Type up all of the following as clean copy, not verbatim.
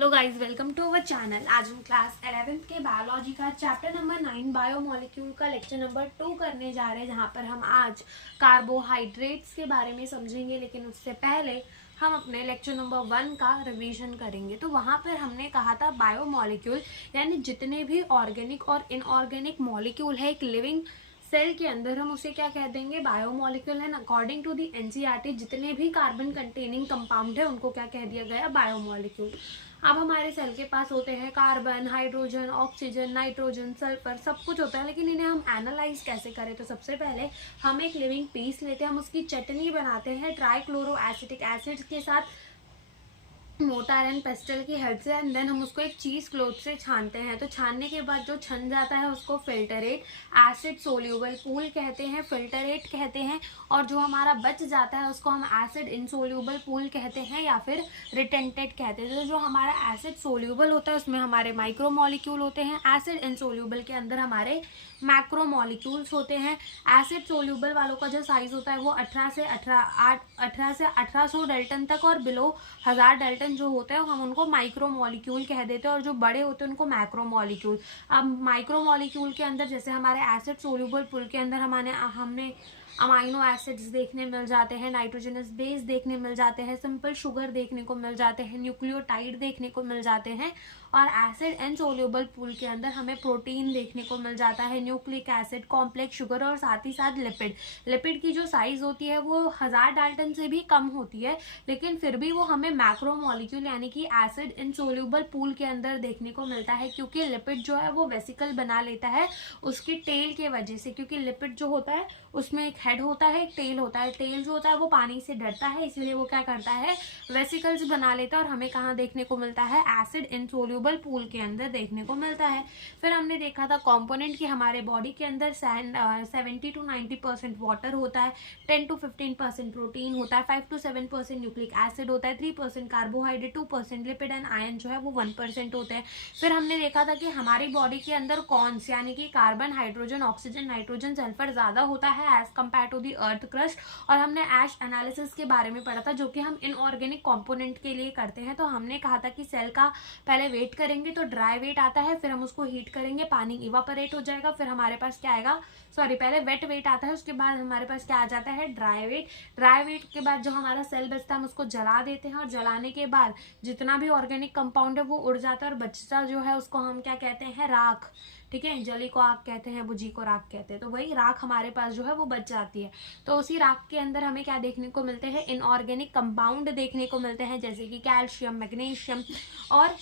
Hello guys, welcome to our channel. आज हम class 11th के बायोलॉजी का चैप्टर नंबर 9 बायोमोलिक्यूल का लेक्चर नंबर 2 करने जा रहे हैं, जहां पर हम आज कार्बोहाइड्रेट्स के बारे में समझेंगे। लेकिन उससे पहले हम अपने लेक्चर नंबर 1 का रिवीजन करेंगे। तो वहां पर हमने कहा था बायोमोलिक्यूल यानी जितने भी ऑर्गेनिक और इनऑर्गेनिक मॉलिक्यूल है एक लिविंग सेल के अंदर, हम उसे क्या कह देंगे, बायोमोलिक्यूल है। अकॉर्डिंग टू दी एनसीईआरटी जितने भी कार्बन कंटेनिंग कंपाउंड है उनको क्या कह दिया गया, बायोमोलिक्यूल। अब हमारे सेल के पास होते हैं carbon, hydrogen, oxygen, nitrogen, sulphur, सब कुछ होता है। लेकिन इन्हें हम एनालाइज कैसे करें? तो सबसे पहले हम एक लिविंग पीस लेते हैं, हम उसकी चटनी बनाते हैं ट्राइक्लोरो एसिटिक एसिड के साथ, मोटार एंड पेस्टल की हेल्प से, एंड देन हम उसको एक चीज क्लोथ से छानते हैं। तो छानने के बाद जो छन जाता है उसको फिल्टरेट एसिड सोल्यूबल पूल कहते हैं, फिल्टरेट कहते हैं। और जो हमारा बच जाता है उसको हम एसिड इनसोल्यूबल पूल कहते हैं या फिर रिटेंटेड कहते हैं। तो जो हमारा एसिड सोल्यूबल होता है उसमें हमारे माइक्रो मॉलिक्यूल होते हैं, एसिड इनसोल्यूबल के अंदर हमारे मैक्रो मॉलिक्यूल्स होते हैं। एसिड सोल्यूबल वालों का जो साइज होता है वो 18 से 1800 डेल्टन तक, और बिलो 1000 डेल्टन जो होते हैं हम उनको माइक्रो मॉलिक्यूल कह देते हैं, और जो बड़े होते हैं उनको मैक्रो मॉलिक्यूल। अब माइक्रो मॉलिक्यूल के अंदर जैसे हमारे एसिड सोल्यूबल पूल के अंदर हमने अमाइनो एसिड्स देखने मिल जाते हैं, नाइट्रोजनस बेस देखने मिल जाते हैं, सिंपल शुगर देखने को मिल जाते हैं, न्यूक्लियोटाइड देखने को मिल जाते हैं। और एसिड इनसोल्यूबल पूल के अंदर हमें प्रोटीन देखने को मिल जाता है, न्यूक्लिक एसिड, कॉम्प्लेक्स शुगर, और साथ ही साथ लिपिड। लिपिड की जो साइज होती है वो 1000 डाल्टन से भी कम होती है, लेकिन फिर भी वो हमें मैक्रो मॉलिक्यूल यानी कि एसिड इनसोल्यूबल पूल के अंदर देखने को मिलता है, क्योंकि लिपिड जो है वो वेसिकल बना लेता है उसकी टेल के वजह से। क्योंकि लिपिड जो होता है उसमें एक हेड होता है, एक टेल होता है। टेल जो होता है वो पानी से डरता है, इसलिए वो क्या करता है, वेसिकल्स बना लेता है, और हमें कहाँ देखने को मिलता है, एसिड इनसोल्यूबल पूल के अंदर देखने को मिलता है। फिर हमने देखा था कंपोनेंट की हमारे बॉडी के अंदर 70 to 90% वाटर होता है, 10 to 15% प्रोटीन होता है, 5 to 7% न्यूक्लिक एसिड होता है, 3% कार्बोहाइड्रेट, 2% लिपिड, एंड आयन जो है वो 1% होते हैं। फिर हमने देखा था कि हमारी बॉडी के अंदर कौन से यानी कि carbon, hydrogen, oxygen, nitrogen, sulphur ज्यादा होता है as compared to the earth crust. और हमने एश एनालिसिस के बारे में पढ़ा था जो कि हम इनऑर्गेनिक कंपोनेंट के लिए करते हैं। तो हमने कहा था कि सेल का पहले वेट करेंगे तो ड्राई वेट आता है, फिर हम उसको हीट करेंगे, पानी इवापोरेट हो जाएगा, फिर हमारे पास क्या आएगा, पहले वेट वेट आता है, उसके बाद हमारे पास क्या आ जाता है, ड्राई वेट। ड्राई वेट के बाद जो हमारा सेल बचता है हम उसको जला देते हैं, और जलाने के बाद जितना भी ऑर्गेनिक कंपाउंड है वो उड़ जाता है, और बचता जो है उसको हम क्या कहते हैं, राख। ठीक है, जली को आग कहते हैं, बुझी को राख कहते हैं। तो वही राख हमारे पास जो है वो बच जाती है। तो उसी राख के अंदर हमें क्या देखने को मिलते हैं, इनऑर्गेनिक कंपाउंड देखने को मिलते हैं, जैसे कि कैल्शियम, मैग्नीशियम, और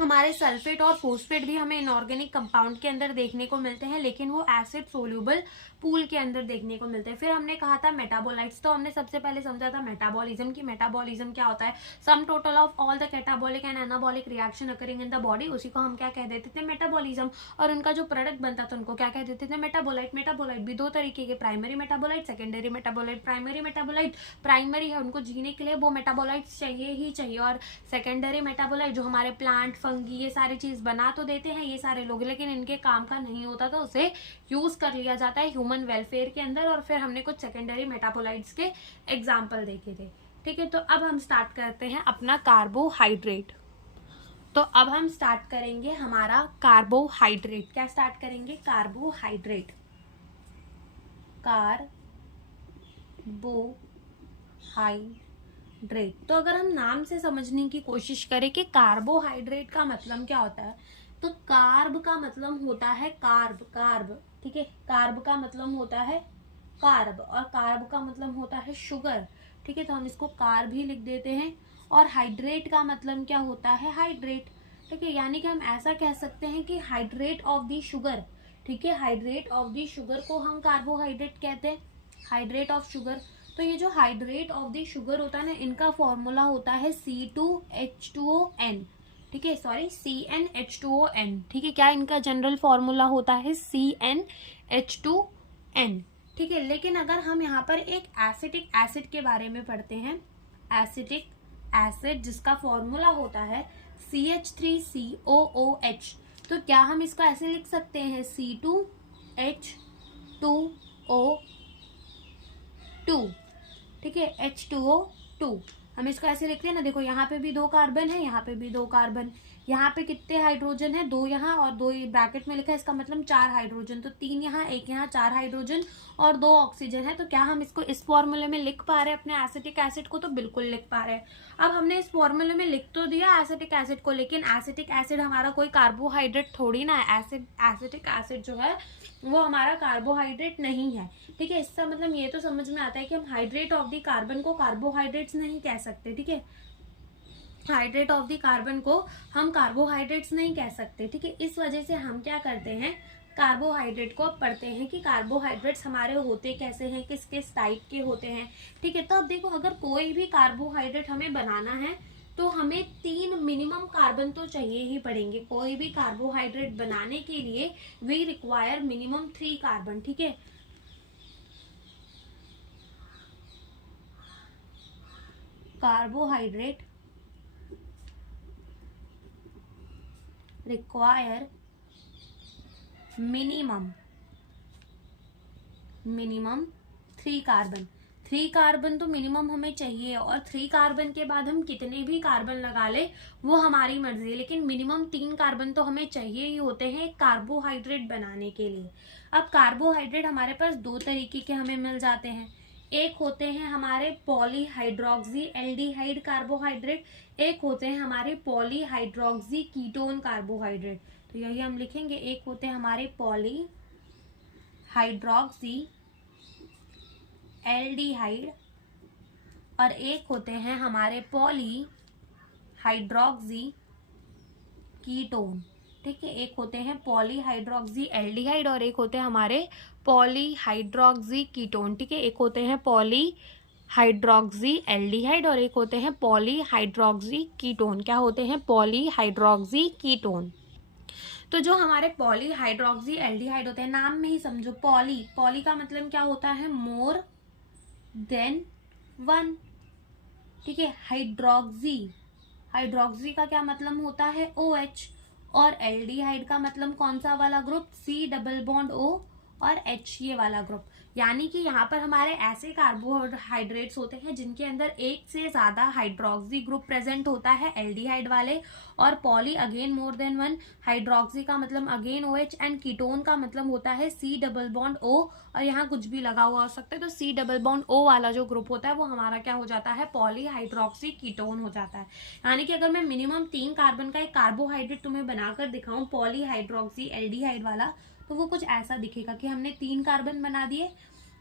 हमारे सल्फेट और फोस्फेट भी हमें इनऑर्गेनिक कंपाउंड के अंदर देखने को मिलते हैं, लेकिन वो एसिड सोल्यूबल पूल के अंदर देखने को मिलते हैं। फिर हमने कहा था मेटाबोलाइट्स। तो हमने सबसे पहले समझा था मेटाबॉलिज्म की मेटाबॉलिज्म क्या होता है, sum total of all the catabolic and anabolic reaction occurring in the body, उसी को हम क्या कह देते थे, मेटाबॉलिज्म। और उनका जो प्रोडक्ट बनता था उनको क्या कह देते थे, मेटाबोलाइट। मेटाबोलाइट भी दो तरीके के, primary metabolite, secondary metabolite. Primary metabolite primary है, उनको जीने के लिए वो मेटाबोलाइट्स चाहिए ही चाहिए, और सेकेंडरी मेटाबोलाइट जो हमारे प्लांट, फंगी, ये सारी चीज बना तो देते हैं ये सारे लोग, लेकिन इनके काम का नहीं होता, तो उसे यूज कर लिया जाता है ह्यूमन वेलफेयर के अंदर। और फिर हमने कुछ सेकेंडरी मेटाबोलाइट्स के एग्जाम्पल देखे थे। ठीक है, तो अब हम स्टार्ट करते हैं अपना कार्बोहाइड्रेट। तो अब हम स्टार्ट करेंगे हमारा कार्बोहाइड्रेट। क्या स्टार्ट करेंगे, कार्बोहाइड्रेट। कार्बोहाइड्रेट। तो अगर हम नाम से समझने की कोशिश करें कि कार्बोहाइड्रेट का मतलब क्या होता है, तो कार्ब का मतलब होता है कार्ब। ठीक है, कार्ब का मतलब होता है कार्ब, और कार्ब का मतलब होता है शुगर। ठीक है, तो हम इसको कार्ब ही लिख देते हैं। और हाइड्रेट का मतलब क्या होता है, हाइड्रेट। ठीक है, यानी कि हम ऐसा कह सकते हैं कि हाइड्रेट ऑफ दी शुगर। ठीक है, हाइड्रेट ऑफ दी शुगर को हम कार्बोहाइड्रेट कहते हैं, हाइड्रेट ऑफ शुगर। तो ये जो हाइड्रेट ऑफ दी शुगर होता है ना, इनका फॉर्मूला होता है C2H2ON। ठीक है, सॉरी, CnH2ON। ठीक है, क्या इनका जनरल फॉर्मूला होता है, CnH2N। ठीक है, लेकिन अगर हम यहाँ पर एक एसिटिक एसिड के बारे में पढ़ते हैं, एसिटिक एसिड जिसका फॉर्मूला होता है CH3COOH, तो क्या हम इसको ऐसे लिख सकते हैं, C2H2O2। ठीक है, H2O2। हम इसको ऐसे लिखते हैं ना, देखो यहाँ पे भी 2 कार्बन है, यहाँ पे भी 2 कार्बन, यहाँ पे कितने हाइड्रोजन है, 2 यहाँ और 2 ब्रैकेट में लिखा है, इसका मतलब 4 हाइड्रोजन, तो 3 यहाँ 1 यहाँ, 4 हाइड्रोजन और 2 ऑक्सीजन है। तो क्या हम इसको इस फॉर्मूले में लिख पा रहे हैं अपने एसिटिक एसिड को? तो बिल्कुल लिख पा रहे हैं। अब हमने इस फॉर्मूले में लिख तो दिया एसिटिक एसिड को, लेकिन एसिटिक एसिड हमारा कोई कार्बोहाइड्रेट थोड़ी ना है। एसिटिक एसिड जो है वो हमारा कार्बोहाइड्रेट नहीं है, ठीक है। इसका मतलब ये तो समझ में आता है कि हम हाइड्रेट ऑफ द कार्बन को कार्बोहाइड्रेट्स नहीं कह सकते, ठीक है। हाइड्रेट ऑफ द कार्बन को हम कार्बोहाइड्रेट्स नहीं कह सकते, ठीक है। इस वजह से हम क्या करते हैं, कार्बोहाइड्रेट को अब पढ़ते हैं कि कार्बोहाइड्रेट्स हमारे होते कैसे हैं, किस किस टाइप के होते हैं, ठीक है। तो अब देखो, अगर कोई भी कार्बोहाइड्रेट हमें बनाना है तो हमें 3 मिनिमम कार्बन तो चाहिए ही पड़ेंगे। कोई भी कार्बोहाइड्रेट बनाने के लिए वी रिक्वायर मिनिमम 3 कार्बन, ठीक है। Carbohydrate require minimum 3 carbon. 3 carbon तो मिनिमम हमें चाहिए, और 3 कार्बन के बाद हम कितने भी कार्बन लगा ले वो हमारी मर्जी है, लेकिन मिनिमम 3 कार्बन तो हमें चाहिए ही होते हैं कार्बोहाइड्रेट बनाने के लिए। अब कार्बोहाइड्रेट हमारे पास 2 तरीके के हमें मिल जाते हैं। एक होते हैं हमारे पॉलीहाइड्रोक्सी एल्डिहाइड कार्बोहाइड्रेट, एक होते हैं हमारे पॉलीहाइड्रोक्सी कीटोन कार्बोहाइड्रेट। तो यही हम लिखेंगे, एक होते हैं हमारे पॉलीहाइड्रोक्सी एल्डिहाइड और एक होते हैं हमारे पॉलीहाइड्रोक्सी कीटोन, ठीक है। एक होते हैं पॉलीहाइड्रोक्सी एल्डिहाइड और एक होते हैं हमारे पॉलीहाइड्रोक्सी कीटोन, ठीक है। एक होते हैं पॉलीहाइड्रोक्सी एल्डिहाइड और एक होते हैं पॉलीहाइड्रोक्सी कीटोन। क्या होते हैं? Polyhydroxy ketone. तो जो हमारे पॉलीहाइड्रोक्सी एल्डिहाइड होते हैं, नाम में ही समझो, पॉली का मतलब क्या होता है? मोर देन 1, ठीक है। हाइड्रोक्सी का क्या मतलब होता है? OH। और एल्डिहाइड का मतलब कौन सा वाला ग्रुप? C+O और H, ये वाला ग्रुप। यानी कि यहाँ पर हमारे ऐसे कार्बोहाइड्रेट्स होते हैं जिनके अंदर एक से ज्यादा हाइड्रोक्सी ग्रुप प्रेजेंट होता है, एल्डिहाइड वाले। और poly again more than 1, hydroxy का मतलब अगेन OH एंड कीटोन का मतलब होता है C+O। और यहाँ कुछ भी लगा हुआ हो सकता है, तो C+O वाला जो ग्रुप होता है वो हमारा क्या हो जाता है? पॉलीहाइड्रोक्सी कीटोन हो जाता है। यानी कि अगर मैं मिनिमम 3 कार्बन का एक कार्बोहाइड्रेट तुम्हें बनाकर दिखाऊं पॉलीहाइड्रोक्सी एल्डिहाइड वाला, तो वो कुछ ऐसा दिखेगा कि हमने 3 कार्बन बना दिए।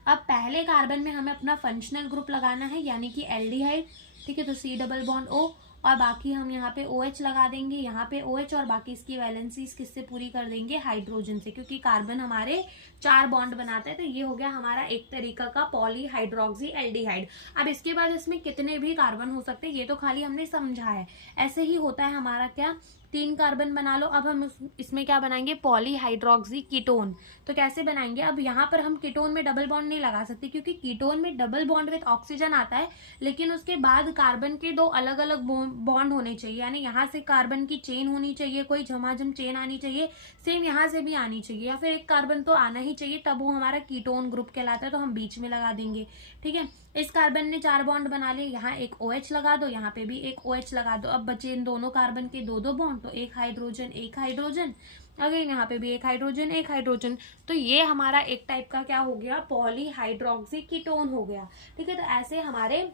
अब पहले कार्बन में हमें अपना फंक्शनल ग्रुप लगाना है, यानी कि एल्डिहाइड, ठीक है। तो C+O और बाकी हम यहाँ पे OH लगा देंगे, यहाँ पे OH और बाकी इसकी वैलेंसीज किससे पूरी कर देंगे? हाइड्रोजन से, क्योंकि कार्बन हमारे 4 बॉन्ड बनाते हैं। तो ये हो गया हमारा एक तरीका का पॉलीहाइड्रोक्सी एल्डिहाइड। अब इसके बाद इसमें कितने भी कार्बन हो सकते हैं, ये तो खाली हमने समझा है। ऐसे ही होता है हमारा क्या? 3 कार्बन बना लो। अब हम इसमें क्या बनाएंगे? Polyhydroxy ketone. तो कैसे बनाएंगे? अब यहाँ पर हम कीटोन में डबल बॉन्ड नहीं लगा सकते, क्योंकि कीटोन में डबल बॉन्ड विद ऑक्सीजन आता है, लेकिन उसके बाद कार्बन के 2 अलग अलग बॉन्ड होने चाहिए। यानी यहाँ से कार्बन की चेन होनी चाहिए, कोई झमाझम चेन आनी चाहिए, सेम यहाँ से भी आनी चाहिए, या फिर एक कार्बन तो आना ही चाहिए, तब वो हमारा कीटोन ग्रुप कहलाता है। तो हम बीच में लगा देंगे, ठीक है। इस कार्बन ने 4 बॉन्ड बना लिए, यहाँ एक OH लगा दो, यहाँ पे भी एक OH लगा दो। अब बचे इन दोनों कार्बन के 2 बॉन्ड, तो एक हाइड्रोजन, अगेन यहाँ पे भी एक हाइड्रोजन। तो ये हमारा एक टाइप का क्या हो गया? पॉलीहाइड्रोक्सी कीटोन हो गया, ठीक है। तो ऐसे हमारे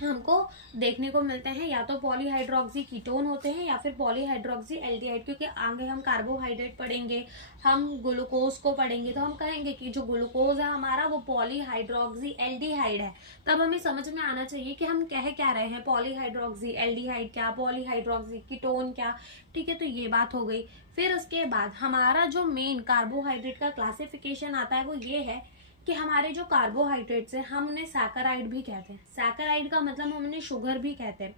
हमको देखने को मिलते हैं, या तो पॉलीहाइड्रोक्सी कीटोन होते हैं या फिर पॉलीहाइड्रोक्सी एल्डिहाइड। क्योंकि आगे हम कार्बोहाइड्रेट पढ़ेंगे, हम ग्लूकोज को पढ़ेंगे, तो हम कहेंगे कि जो ग्लूकोज है हमारा वो पॉलीहाइड्रोक्सी एल्डिहाइड है। तब हमें समझ में आना चाहिए कि हम कह क्या रहे हैं, पॉलीहाइड्रोक्सी एल्डिहाइड क्या, पॉलीहाइड्रोक्सी कीटोन क्या, ठीक है। तो ये बात हो गई। फिर उसके बाद हमारा जो मेन कार्बोहाइड्रेट का क्लासिफिकेशन आता है वो ये है कि हमारे जो कार्बोहाइड्रेट्स हैं हम उन्हें सैकराइड भी कहते हैं। सैकराइड का मतलब हम उन्हें शुगर भी कहते हैं।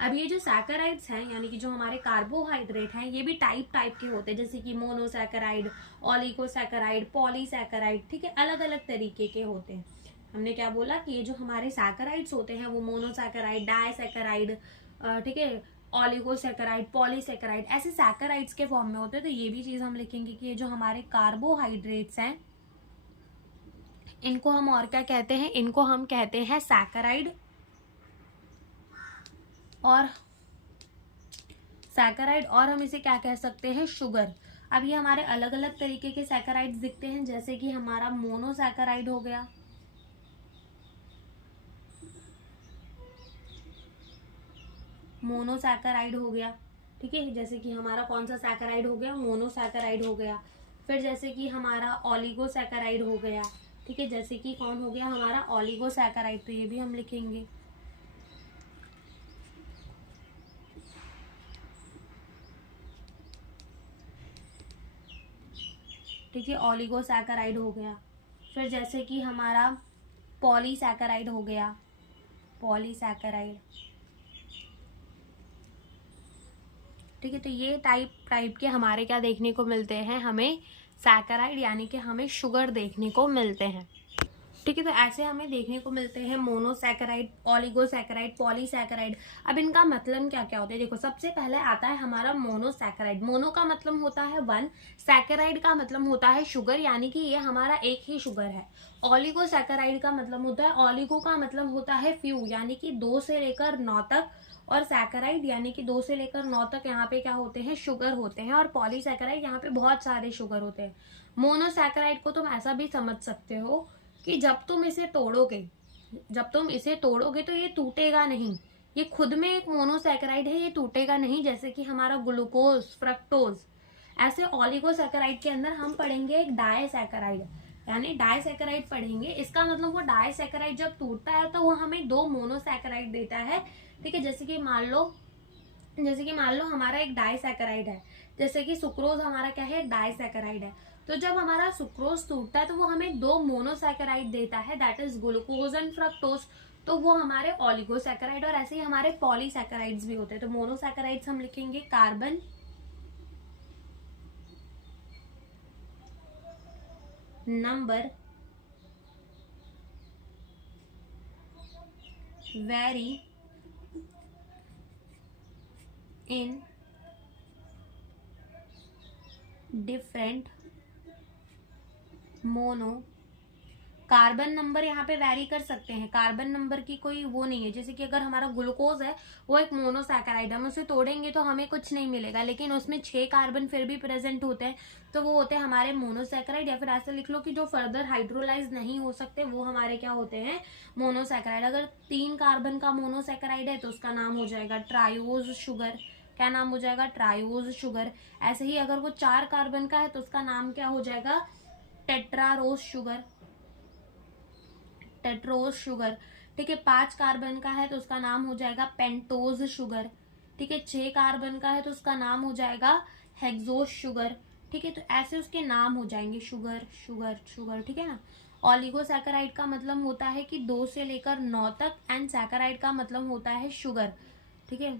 अब ये जो सैकराइड्स हैं, यानी कि जो हमारे कार्बोहाइड्रेट हैं, ये भी टाइप के होते हैं, जैसे कि मोनोसैकराइड, ऑलिगोसैकराइड, पॉलीसैकराइड, ठीक है। अलग अलग तरीके के होते हैं। हमने क्या बोला कि ये जो हमारे सैकराइड्स होते हैं वो मोनोसैकराइड, डाइसैकराइड, ठीक है, ऑलिगोसैकराइड, पॉलीसैकराइड, ऐसे सैकराइड्स के फॉर्म में होते हैं। तो ये भी चीज हम लिखेंगे कि ये जो हमारे कार्बोहाइड्रेट्स हैं इनको हम और क्या कहते हैं? इनको हम कहते हैं सैकराइड, और सैकराइड, और हम इसे क्या कह सकते हैं, शुगर। अब ये हमारे अलग अलग तरीके के सैकराइड्स दिखते हैं, जैसे कि हमारा मोनोसैकराइड हो गया, मोनोसैकराइड हो गया, ठीक है, जैसे कि हमारा कौन सा सैकराइड हो गया, मोनोसैकराइड हो गया। फिर जैसे कि हमारा ओलिगोसैकराइड हो गया, ठीक है, जैसे कि कौन हो गया हमारा ओलिगोसैकराइड, तो ये भी हम लिखेंगे। ठीक है, ओलिगोसैकराइड हो गया। फिर जैसे कि हमारा पॉलीसैकराइड हो गया, पॉलीसैकराइड, ठीक है। तो ये टाइप के हमारे क्या देखने को मिलते हैं, हमें सैकराइड यानी कि हमें शुगर देखने को मिलते हैं, ठीक है। तो ऐसे हमें देखने को मिलते हैं मोनोसैकराइड, ओलिगोसैकराइड, पॉलीसैकराइड। अब इनका मतलब क्या क्या होता है, देखो सबसे पहले आता है हमारा मोनोसैकराइड। मोनो का मतलब होता है वन, सैकराइड का मतलब होता है शुगर, यानी कि ये हमारा एक ही शुगर है। ओलिगोसैकराइड का मतलब होता है, ओलिगो का मतलब होता है फ्यू, यानी कि 2 से लेकर 9 तक, और सैकराइड यानी कि 2 से लेकर 9 तक यहाँ पे क्या होते हैं, शुगर होते हैं, और पॉलीसैकराइड यहाँ पे बहुत सारे शुगर होते हैं। मोनोसैकराइड को तुम ऐसा भी समझ सकते हो कि जब तुम इसे तोड़ोगे तो ये टूटेगा नहीं, ये खुद में एक मोनोसैकराइड है, ये टूटेगा नहीं, जैसे कि हमारा ग्लूकोज, फ्रक्टोज। ऐसे ओलिगोसैकराइड के अंदर हम पढ़ेंगे एक डायसैकराइड, यानी डायसैकराइड पढ़ेंगे। इसका मतलब वो डायसैकराइड जब टूटता है तो वो हमें 2 मोनोसैकराइड देता है, ठीक है। जैसे कि मान लो हमारा एक डायसैकराइड है, जैसे कि सुक्रोज हमारा क्या है, एक डायसैकराइड है। तो जब हमारा सुक्रोज टूटता है तो वो हमें 2 मोनोसैकराइड देता है, that is glucose and fructose, तो वो हमारे ओलिगोसैकराइड। और ऐसे ही हमारे पॉलीसैकराइड्स भी होते हैं। तो मोनोसैकराइड्स हम लिखेंगे carbon number vary in different mono. Carbon number यहाँ पे वैरी कर सकते हैं, कार्बन नंबर की कोई वो नहीं है। जैसे कि अगर हमारा ग्लूकोज है, वो एक मोनोसैकराइड, हम उसे तोड़ेंगे तो हमें कुछ नहीं मिलेगा, लेकिन उसमें 6 कार्बन फिर भी प्रेजेंट होते हैं, तो वो होते हैं हमारे मोनोसैकराइड। या फिर ऐसे लिख लो कि जो फर्दर हाइड्रोलाइज नहीं हो सकते वो हमारे क्या होते हैं, मोनोसैकराइड। अगर 3 कार्बन का मोनोसैकराइड है तो उसका नाम हो जाएगा ट्रायोज शुगर। क्या नाम हो जाएगा, ट्रायोज शुगर। ऐसे ही अगर वो 4 कार्बन का है तो उसका नाम क्या हो जाएगा, टेट्रारोज शुगर, टेट्रोज शुगर, ठीक है। 5 कार्बन का है तो उसका नाम हो जाएगा पेंटोज शुगर, ठीक है। 6 कार्बन का है तो उसका नाम हो जाएगा हेक्सोज शुगर, ठीक है। तो ऐसे उसके नाम हो जाएंगे, शुगर शुगर शुगर, ठीक है ना। ओलिगोसैकराइड का मतलब होता है कि 2 से लेकर 9 तक, एंड सैकराइड का मतलब होता है शुगर, ठीक है,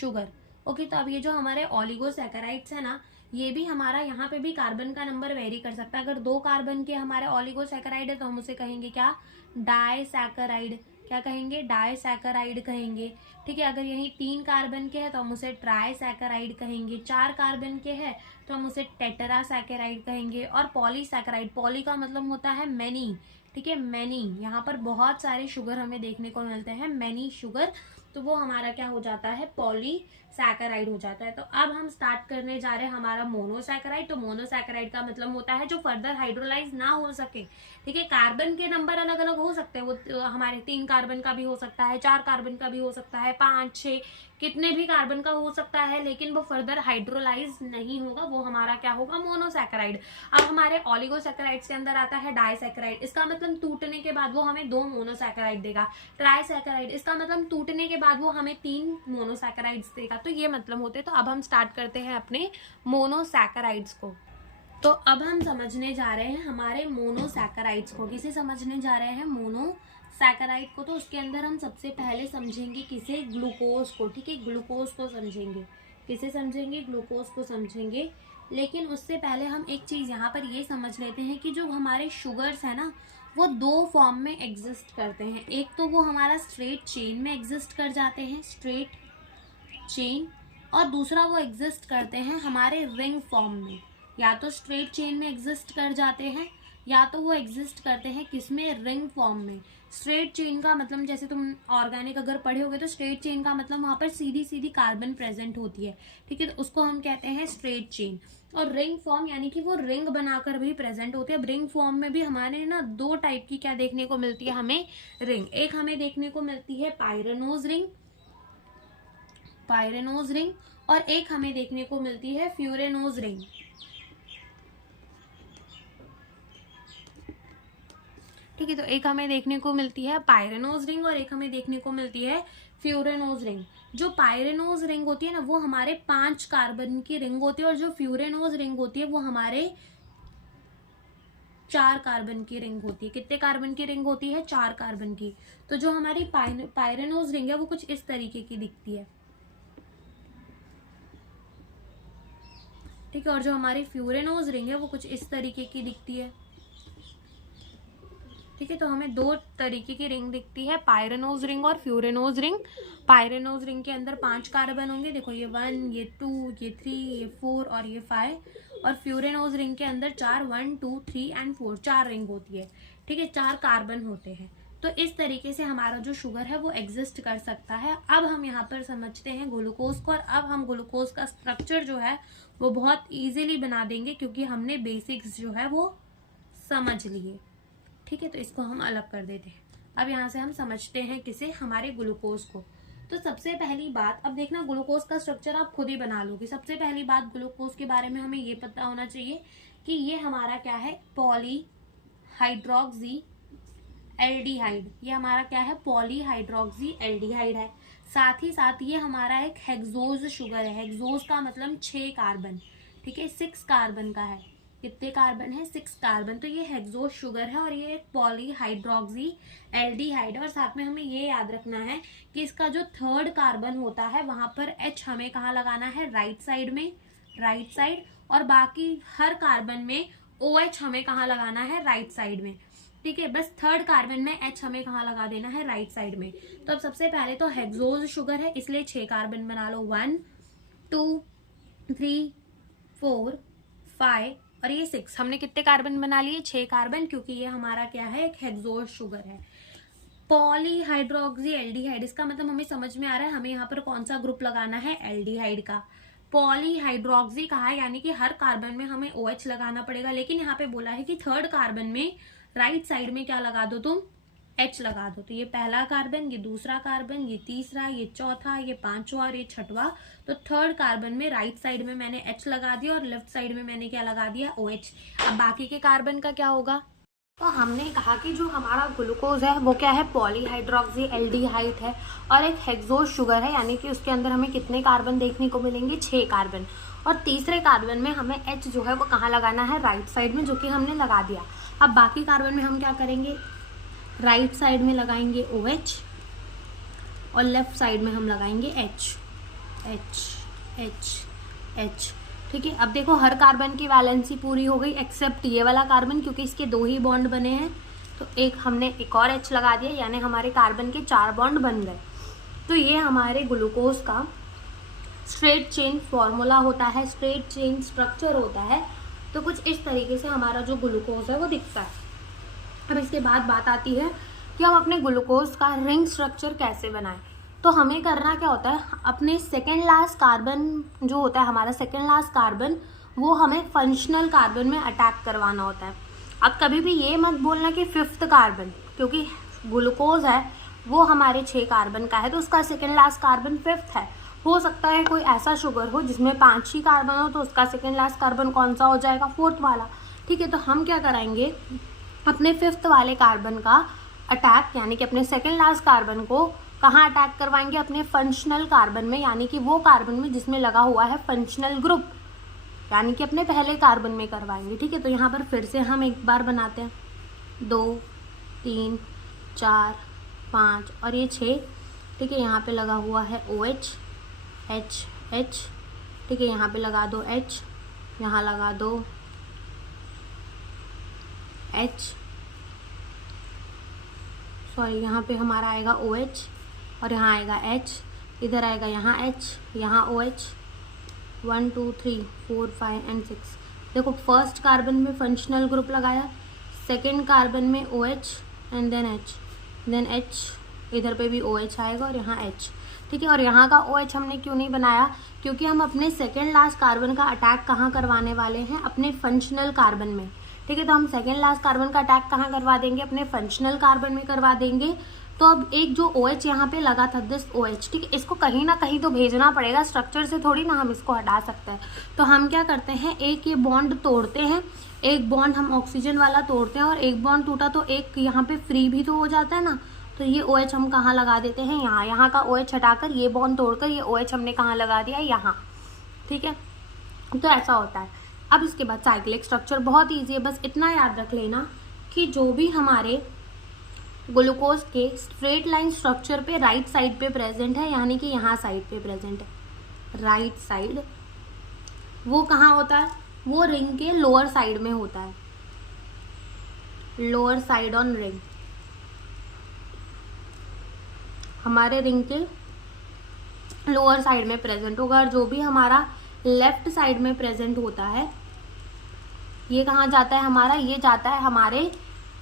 शुगर। ओके, तो अब ये जो हमारे ओलिगोसैकराइड्स है ना, ये भी हमारा यहाँ पे भी कार्बन का नंबर वेरी कर सकता है। अगर 2 कार्बन के हमारे ओलिगोसैकराइड है तो हम उसे कहेंगे क्या, डायसैकराइड। क्या कहेंगे, डायसैकराइड कहेंगे, ठीक है। अगर यही 3 कार्बन के हैं तो हम उसे ट्राइसैकराइड कहेंगे, 4 कार्बन के हैं तो हम उसे टेट्रासैकराइड कहेंगे। और पॉलीसैकराइड, पॉली का मतलब होता है मैनी, ठीक है, मैनी। यहाँ पर बहुत सारे शुगर हमें देखने को मिलते हैं, मैनी शुगर, तो वो हमारा क्या हो जाता है, पॉलीसैकराइड हो जाता है। तो अब हम स्टार्ट करने जा रहे हैं हमारा मोनोसैकराइड। तो मोनोसैकराइड का मतलब होता है जो फर्दर हाइड्रोलाइज ना हो सके, ठीक है। कार्बन के नंबर अलग अलग हो सकते हैं, वो हमारे 3 कार्बन का भी हो सकता है, 4 कार्बन का भी हो सकता है, 5, 6, कितने भी कार्बन का हो सकता है, लेकिन वो फर्दर हाइड्रोलाइज नहीं होगा, वो हमारा क्या होगा, मोनोसैकराइड। अब हमारे ओलिगोसैकराइड्स के अंदर आता है डायसैकराइड, इसका मतलब टूटने के बाद वो हमें 2 मोनोसैकराइड देगा। ट्राइसैकराइड, इसका मतलब टूटने के बाद वो हमें 3 मोनोसैकराइड्स देगा। तो ये मतलब होते हैं। तो अब हम स्टार्ट करते हैं अपने मोनोसैकराइड्स को। तो अब हम समझने जा रहे हैं हमारे मोनोसैकराइड्स को। किसे समझने जा रहे हैं, मोनोसैकराइड को। तो उसके अंदर हम सबसे पहले समझेंगे किसे, ग्लूकोज को, ठीक है, ग्लूकोज को समझेंगे। किसे समझेंगे, ग्लूकोज को समझेंगे। लेकिन उससे पहले हम एक चीज यहाँ पर ये समझ लेते हैं कि जो हमारे शुगर्स है ना, वो 2 फॉर्म में एग्जिस्ट करते हैं। एक तो वो हमारा स्ट्रेट चेन में एग्जिस्ट कर जाते हैं, स्ट्रेट चेन, और दूसरा वो एग्जिस्ट करते हैं हमारे रिंग फॉर्म में। या तो स्ट्रेट चेन में एग्जिस्ट कर जाते हैं या तो वो एग्जिस्ट करते हैं किसमें, रिंग फॉर्म में। स्ट्रेट चेन का मतलब जैसे तुम ऑर्गेनिक अगर पढ़े होगे तो स्ट्रेट चेन का मतलब वहां पर सीधी सीधी कार्बन प्रेजेंट होती है, ठीक है, तो उसको हम कहते हैं स्ट्रेट चेन। और रिंग फॉर्म यानी कि वो रिंग बनाकर भी प्रेजेंट होती है। अब रिंग फॉर्म में भी हमारे ना दो टाइप की क्या देखने को मिलती है हमें, रिंग। एक हमें देखने को मिलती है पायरेनोज रिंग, पायरेनोज रिंग, और एक हमें देखने को मिलती है फ्यूरेनोज रिंग। ठीक है, तो एक हमें देखने को मिलती है पायरेनोज रिंग और एक हमें देखने को मिलती है फ्यूरेनोज रिंग। जो पायरेनोज रिंग होती है ना वो हमारे 5 कार्बन की रिंग होती है, और जो फ्यूरेनोज रिंग होती है वो हमारे 4 कार्बन की रिंग होती है। कितने कार्बन की रिंग होती है, 4 कार्बन की। तो जो हमारी पायरेनोज रिंग है वो कुछ इस तरीके की दिखती है, ठीक है, और जो हमारी फ्यूरेनोज रिंग है वो कुछ इस तरीके की दिखती है, ठीक है। तो हमें 2 तरीके की रिंग दिखती है, पायरेनोज रिंग और फ्यूरेनोज रिंग। पायरेनोज रिंग के अंदर 5 कार्बन होंगे, देखो ये 1, ये 2, ये 3, ये 4 और ये 5। और फ्यूरेनोज रिंग के अंदर 4, 1, 2, 3 एंड 4, 4 रिंग होती है, ठीक है, 4 कार्बन होते हैं। तो इस तरीके से हमारा जो शुगर है वो एग्जिस्ट कर सकता है। अब हम यहाँ पर समझते हैं ग्लूकोज को, और अब हम ग्लूकोज का स्ट्रक्चर जो है वो बहुत इजीली बना देंगे क्योंकि हमने बेसिक्स जो है वो समझ लिए, ठीक है। तो इसको हम अलग कर देते हैं। अब यहाँ से हम समझते हैं किसे, हमारे ग्लूकोज को। तो सबसे पहली बात, अब देखना ग्लूकोज का स्ट्रक्चर आप खुद ही बना लोगे। सबसे पहली बात ग्लूकोज के बारे में हमें ये पता होना चाहिए कि ये हमारा क्या है, पॉली हाइड्रोक्सी एल्डिहाइड। ये हमारा क्या है, पॉली हाइड्रोक्सी एल्डिहाइड है। साथ ही साथ ये हमारा एक हेक्सोज शुगर है। हेक्सोज का मतलब 6 कार्बन, ठीक है, 6 कार्बन का है। कितने कार्बन है, 6 कार्बन। तो ये हेक्सोज शुगर है और ये एक पॉली हाइड्रोक्सी एल्डिहाइड है। और साथ में हमें ये याद रखना है कि इसका जो 3rd कार्बन होता है वहां पर H हमें कहाँ लगाना है, राइट साइड में, राइट साइड। और बाकी हर कार्बन में OH हमें कहाँ लगाना है, राइट साइड में, ठीक है। बस 3rd कार्बन में H हमें कहाँ लगा देना है, राइट साइड में। तो अब सबसे पहले तो हेक्सोज शुगर है इसलिए 6 कार्बन बना लो, 1, 2, 3, 4, 5 और ये 6। हमने कितने कार्बन बना लिए, 6 कार्बन, क्योंकि ये हमारा क्या है, एक हेक्सोज शुगर है। पॉली हाइड्रोक्सी एल्डिहाइड, इसका मतलब हमें समझ में आ रहा है हमें यहाँ पर कौन सा ग्रुप लगाना है, एल्डिहाइड का। पॉली हाइड्रोक्सी कहा है यानी कि हर कार्बन में हमें OH लगाना पड़ेगा, लेकिन यहाँ पे बोला है कि 3rd कार्बन में राइट साइड में क्या लगा दो तुम, H लगा दो। तो ये पहला कार्बन, ये दूसरा कार्बन, ये तीसरा, ये चौथा, ये 5वां और ये 6वां। तो 3rd कार्बन में राइट साइड में मैंने H लगा दिया और लेफ्ट साइड में मैंने क्या लगा दिया, OH। अब बाकी के कार्बन का क्या होगा, तो हमने कहा कि जो हमारा ग्लूकोज है वो क्या है, पॉलीहाइड्रोक्सी एल्डिहाइड है और एक हेक्सोज शुगर है, यानी कि उसके अंदर हमें कितने कार्बन देखने को मिलेंगे, 6 कार्बन। और तीसरे कार्बन में हमें H जो है वो कहाँ लगाना है, राइट साइड में, जो कि हमने लगा दिया। अब बाकी कार्बन में हम क्या करेंगे, राइट साइड में लगाएंगे OH और लेफ्ट साइड में हम लगाएंगे H, ठीक है। अब देखो हर कार्बन की वैलेंसी पूरी हो गई एक्सेप्ट ये वाला कार्बन, क्योंकि इसके 2 ही बॉन्ड बने हैं। तो हमने एक और H लगा दिया, यानी हमारे कार्बन के 4 बॉन्ड बन गए। तो ये हमारे ग्लूकोज का स्ट्रेट चेन फॉर्मूला होता है, स्ट्रेट चेन स्ट्रक्चर होता है। तो कुछ इस तरीके से हमारा जो ग्लूकोज है वो दिखता है। अब इसके बाद बात आती है कि हम अपने ग्लूकोज का रिंग स्ट्रक्चर कैसे बनाएं। तो हमें करना क्या होता है, अपने सेकेंड लास्ट कार्बन जो होता है हमारा सेकेंड लास्ट कार्बन, वो हमें फंक्शनल कार्बन में अटैक करवाना होता है। अब कभी भी ये मत बोलना कि 5th कार्बन, क्योंकि ग्लूकोज है वो हमारे 6 कार्बन का है तो उसका सेकेंड लास्ट कार्बन 5th है। हो सकता है कोई ऐसा शुगर हो जिसमें 5 ही कार्बन हो, तो उसका सेकेंड लास्ट कार्बन कौन सा हो जाएगा, 4th वाला, ठीक है। तो हम क्या कराएंगे, अपने 5th वाले कार्बन का अटैक, यानी कि अपने सेकेंड लास्ट कार्बन को कहाँ अटैक करवाएंगे, अपने फंक्शनल कार्बन में, यानी कि वो कार्बन में जिसमें लगा हुआ है फंक्शनल ग्रुप, यानी कि अपने पहले कार्बन में करवाएंगे, ठीक है। तो यहाँ पर फिर से हम एक बार बनाते हैं, 2, 3, 4, 5 और ये 6, ठीक है। यहाँ पे लगा हुआ है OH, H, ठीक है। यहाँ पे लगा दो H, यहाँ लगा दो H, सॉरी यहाँ पे हमारा आएगा OH और यहाँ आएगा H, इधर आएगा यहाँ H, यहाँ OH, 1, 2, 3, 4, 5 एंड 6। देखो फर्स्ट कार्बन में फंक्शनल ग्रुप लगाया, सेकेंड कार्बन में OH एंड देन H, इधर पे भी OH आएगा और यहाँ H, ठीक है। और यहाँ का OH हमने क्यों नहीं बनाया, क्योंकि हम अपने सेकेंड लास्ट कार्बन का अटैक कहाँ करवाने वाले हैं, अपने फंक्शनल कार्बन में, ठीक है। तो हम सेकेंड लास्ट कार्बन का अटैक कहाँ करवा देंगे, अपने फंक्शनल कार्बन में करवा देंगे। तो अब एक जो OH यहाँ पे लगा था, दिस OH, ठीक है, इसको कहीं ना कहीं तो भेजना पड़ेगा, स्ट्रक्चर से थोड़ी ना हम इसको हटा सकते हैं। तो हम क्या करते हैं, एक ये बॉन्ड तोड़ते हैं, एक बॉन्ड हम ऑक्सीजन वाला तोड़ते हैं, और एक बॉन्ड टूटा तो एक यहाँ पे फ्री भी तो हो जाता है ना। तो ये OH हम कहाँ लगा देते हैं, यहाँ का OH हटाकर ये बॉन्ड तोड़कर ये OH हमने कहाँ लगा दिया, यहाँ, ठीक है। तो ऐसा होता है। अब इसके बाद साइक्लिक स्ट्रक्चर बहुत ईजी है, बस इतना याद रख लेना कि जो भी हमारे ग्लूकोज के स्ट्रेट लाइन स्ट्रक्चर पे राइट साइड पे प्रेजेंट है, यानी कि यहाँ साइड पे प्रेजेंट है, राइट साइड, वो कहाँ होता है, वो रिंग के लोअर साइड में होता है, लोअर साइड ऑन रिंग, हमारे रिंग के लोअर साइड में प्रेजेंट होगा। और जो भी हमारा लेफ्ट साइड में प्रेजेंट होता है, ये कहाँ जाता है हमारा, ये जाता है हमारे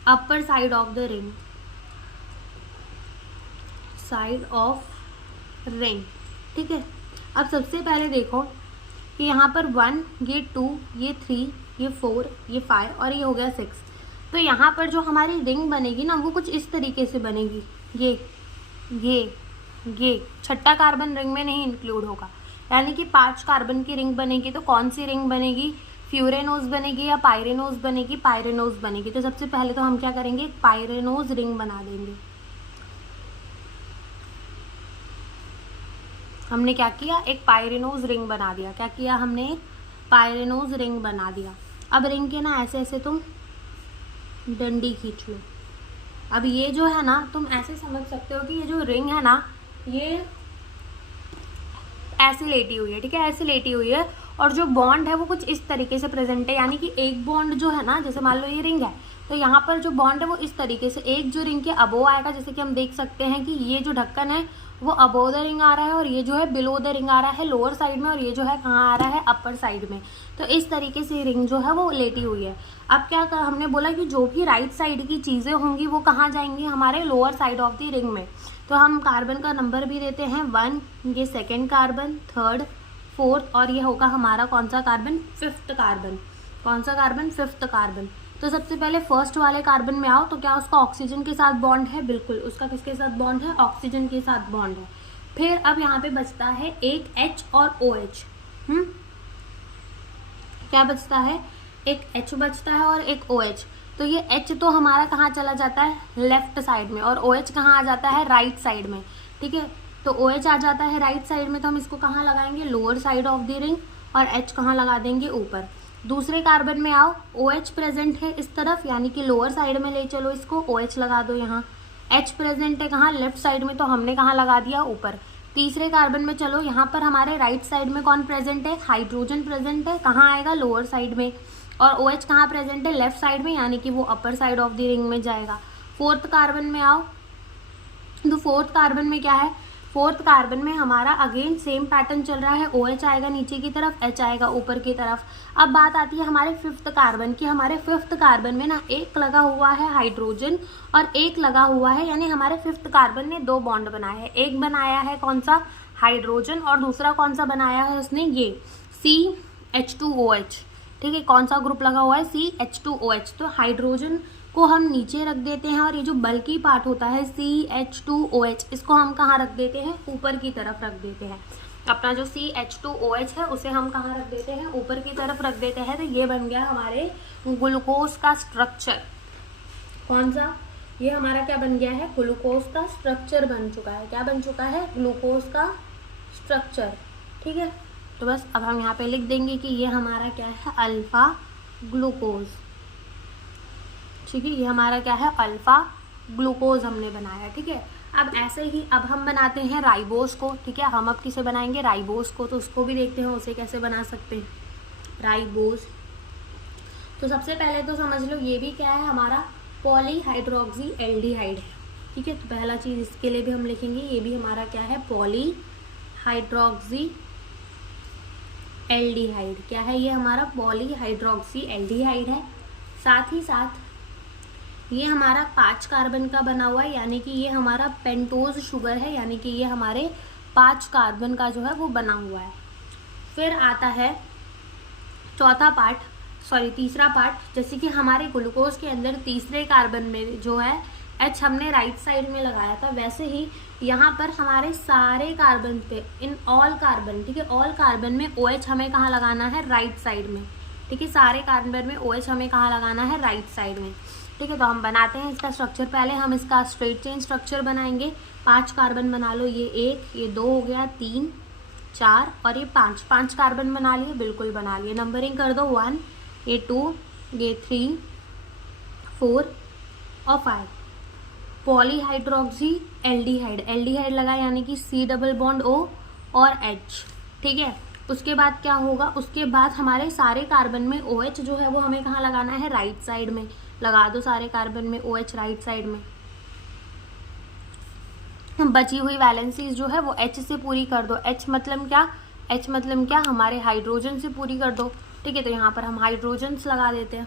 upper side of the ring, side of ring, ठीक है। अब सबसे पहले देखो कि यहाँ पर 1, ये 2, ये 3, ये 4, ये 5 और ये हो गया 6। तो यहाँ पर जो हमारी रिंग बनेगी ना, वो कुछ इस तरीके से बनेगी, ये छठा कार्बन रिंग में नहीं इंक्लूड होगा, यानी कि 5 कार्बन की रिंग बनेगी। तो कौन सी रिंग बनेगी, फ्यूरेनोज बनेगी या पायरेनोज बनेगी, पायरेनोज बनेगी। तो सबसे पहले तो हम क्या करेंगे, पायरेनोज रिंग बना देंगे। हमने क्या किया, एक पायरेनोज रिंग बना दिया। क्या किया हमने, एक पायरेनोज रिंग बना दिया। अब रिंग के ना ऐसे ऐसे तुम डंडी खींच लो। अब ये जो है ना, तुम ऐसे समझ सकते हो कि ये जो रिंग है ना, ये ऐसे लेटी हुई है, ठीक है, ऐसे लेटी हुई है। और जो बॉन्ड है वो कुछ इस तरीके से प्रेजेंट है, यानी कि एक बॉन्ड जो है ना, जैसे मान लो ये रिंग है, तो यहाँ पर जो बॉन्ड है वो इस तरीके से, एक जो रिंग के अबोव आएगा, जैसे कि हम देख सकते हैं कि ये जो ढक्कन है वो अबोव द रिंग आ रहा है, और ये जो है बिलो द रिंग आ रहा है लोअर साइड में, और ये जो है कहाँ आ रहा है, अपर साइड में। तो इस तरीके से रिंग जो है वो लेटी हुई है। अब क्या कर, हमने बोला कि जो भी राइट साइड की चीज़ें होंगी वो कहाँ जाएंगी, हमारे lower side of the ring में। तो हम कार्बन का नंबर भी देते हैं 1, ये सेकेंड कार्बन, थर्ड, फोर्थ, और ये होगा हमारा कौन सा कार्बन, फिफ्थ कार्बन। कौन सा कार्बन, फिफ्थ कार्बन। तो सबसे पहले फर्स्ट वाले कार्बन में आओ, तो क्या उसका ऑक्सीजन के साथ बॉन्ड है, बिल्कुल, उसका किसके साथ बॉन्ड है, ऑक्सीजन के साथ बॉन्ड है। फिर अब यहाँ पे बचता है एक H और OH। क्या बचता है, एक H बचता है और एक OH। तो ये H तो हमारा कहाँ चला जाता है, लेफ्ट साइड में, और OH कहाँ आ जाता है, राइट साइड में, ठीक है। तो OH आ जाता है राइट साइड में, तो हम इसको कहाँ लगाएंगे, lower side of the ring, और H कहाँ लगा देंगे, ऊपर। दूसरे कार्बन में आओ, OH प्रेजेंट है इस तरफ, यानी कि लोअर साइड में ले चलो इसको, OH लगा दो यहाँ। H प्रेजेंट है कहाँ, लेफ्ट साइड में, तो हमने कहाँ लगा दिया, ऊपर। तीसरे कार्बन में चलो, यहाँ पर हमारे राइट साइड में कौन प्रेजेंट है, हाइड्रोजन प्रेजेंट है, कहाँ आएगा, लोअर साइड में। और OH कहाँ प्रेजेंट है, लेफ्ट साइड में, यानी कि वो upper side of the ring में जाएगा। फोर्थ कार्बन में आओ, तो फोर्थ कार्बन में क्या है, फोर्थ कार्बन में हमारा अगेन सेम पैटर्न चल रहा है, OH आएगा नीचे की तरफ, H आएगा ऊपर की तरफ। अब बात आती है हमारे फिफ्थ कार्बन की। हमारे फिफ्थ कार्बन में ना एक लगा हुआ है हाइड्रोजन और एक लगा हुआ है, यानी हमारे फिफ्थ कार्बन ने 2 बॉन्ड बनाए हैं। एक बनाया है कौन सा, हाइड्रोजन, और दूसरा कौन सा बनाया है उसने, ये CH2OH, ठीक है। कौन सा ग्रुप लगा हुआ है, CH2OH। तो हाइड्रोजन को हम नीचे रख देते हैं, और ये जो बल्कि पार्ट होता है CH2OH, इसको हम कहाँ रख देते हैं, ऊपर की तरफ रख देते हैं। अपना जो CH2OH है उसे हम कहाँ रख देते हैं, ऊपर की तरफ रख देते हैं। तो ये बन गया हमारे ग्लूकोज का स्ट्रक्चर। कौन सा, ये हमारा क्या बन गया है, ग्लूकोज का स्ट्रक्चर बन चुका है। क्या बन चुका है, ग्लूकोज का स्ट्रक्चर, ठीक है। तो बस अब हम यहाँ पे लिख देंगे कि ये हमारा क्या है, अल्फा ग्लूकोज, ठीक है। ये हमारा क्या है, अल्फा ग्लूकोज हमने बनाया, ठीक है। अब ऐसे ही अब हम बनाते हैं राइबोस को, ठीक है। हम अब किसे बनाएंगे, राइबोस को। तो उसको भी देखते हैं उसे कैसे बना सकते हैं, राइबोस। तो सबसे पहले तो समझ लो ये भी क्या है, हमारा पॉलीहाइड्रोक्सी एल्डिहाइड है, ठीक है। तो पहला चीज़ इसके लिए भी हम लिखेंगे, ये भी हमारा क्या है, पॉलीहाइड्रोक्सी एल्डिहाइड। क्या है ये हमारा, पॉलीहाइड्रोक्सी एल्डिहाइड है। साथ ही साथ ये हमारा 5 कार्बन का बना हुआ है, यानी कि ये हमारा पेंटोज शुगर है, यानी कि ये हमारे 5 कार्बन का जो है वो बना हुआ है। फिर आता है तीसरा पार्ट, जैसे कि हमारे ग्लूकोज के अंदर तीसरे कार्बन में जो है H हमने राइट साइड में लगाया था, वैसे ही यहाँ पर हमारे सारे कार्बन पे इन ऑल कार्बन, ठीक है, ऑल कार्बन में OH हमें कहाँ लगाना है, राइट साइड में, ठीक है, सारे कार्बन में OH हमें कहाँ लगाना है, राइट साइड में, ठीक है। तो हम बनाते हैं इसका स्ट्रक्चर। पहले हम इसका स्ट्रेट चेन स्ट्रक्चर बनाएंगे। 5 कार्बन बना लो, ये 1, ये 2 हो गया, 3, 4 और ये 5 कार्बन बना लिए, बिल्कुल बना लिए। नंबरिंग कर दो, 1, ये 2, ये 3, 4 और 5। पॉलीहाइड्रोक्सी एल्डिहाइड लगा, यानी कि C डबल बॉन्ड O और H, ठीक है। उसके बाद क्या होगा, उसके बाद हमारे सारे कार्बन में OH जो है वो हमें कहाँ लगाना है, राइट साइड में। लगा दो सारे कार्बन में OH राइट साइड में। बची हुई वैलेंसीज जो है वो H से पूरी कर दो। H मतलब क्या, हमारे हाइड्रोजन से पूरी कर दो, ठीक है। तो यहाँ पर हम हाइड्रोजन्स लगा देते हैं।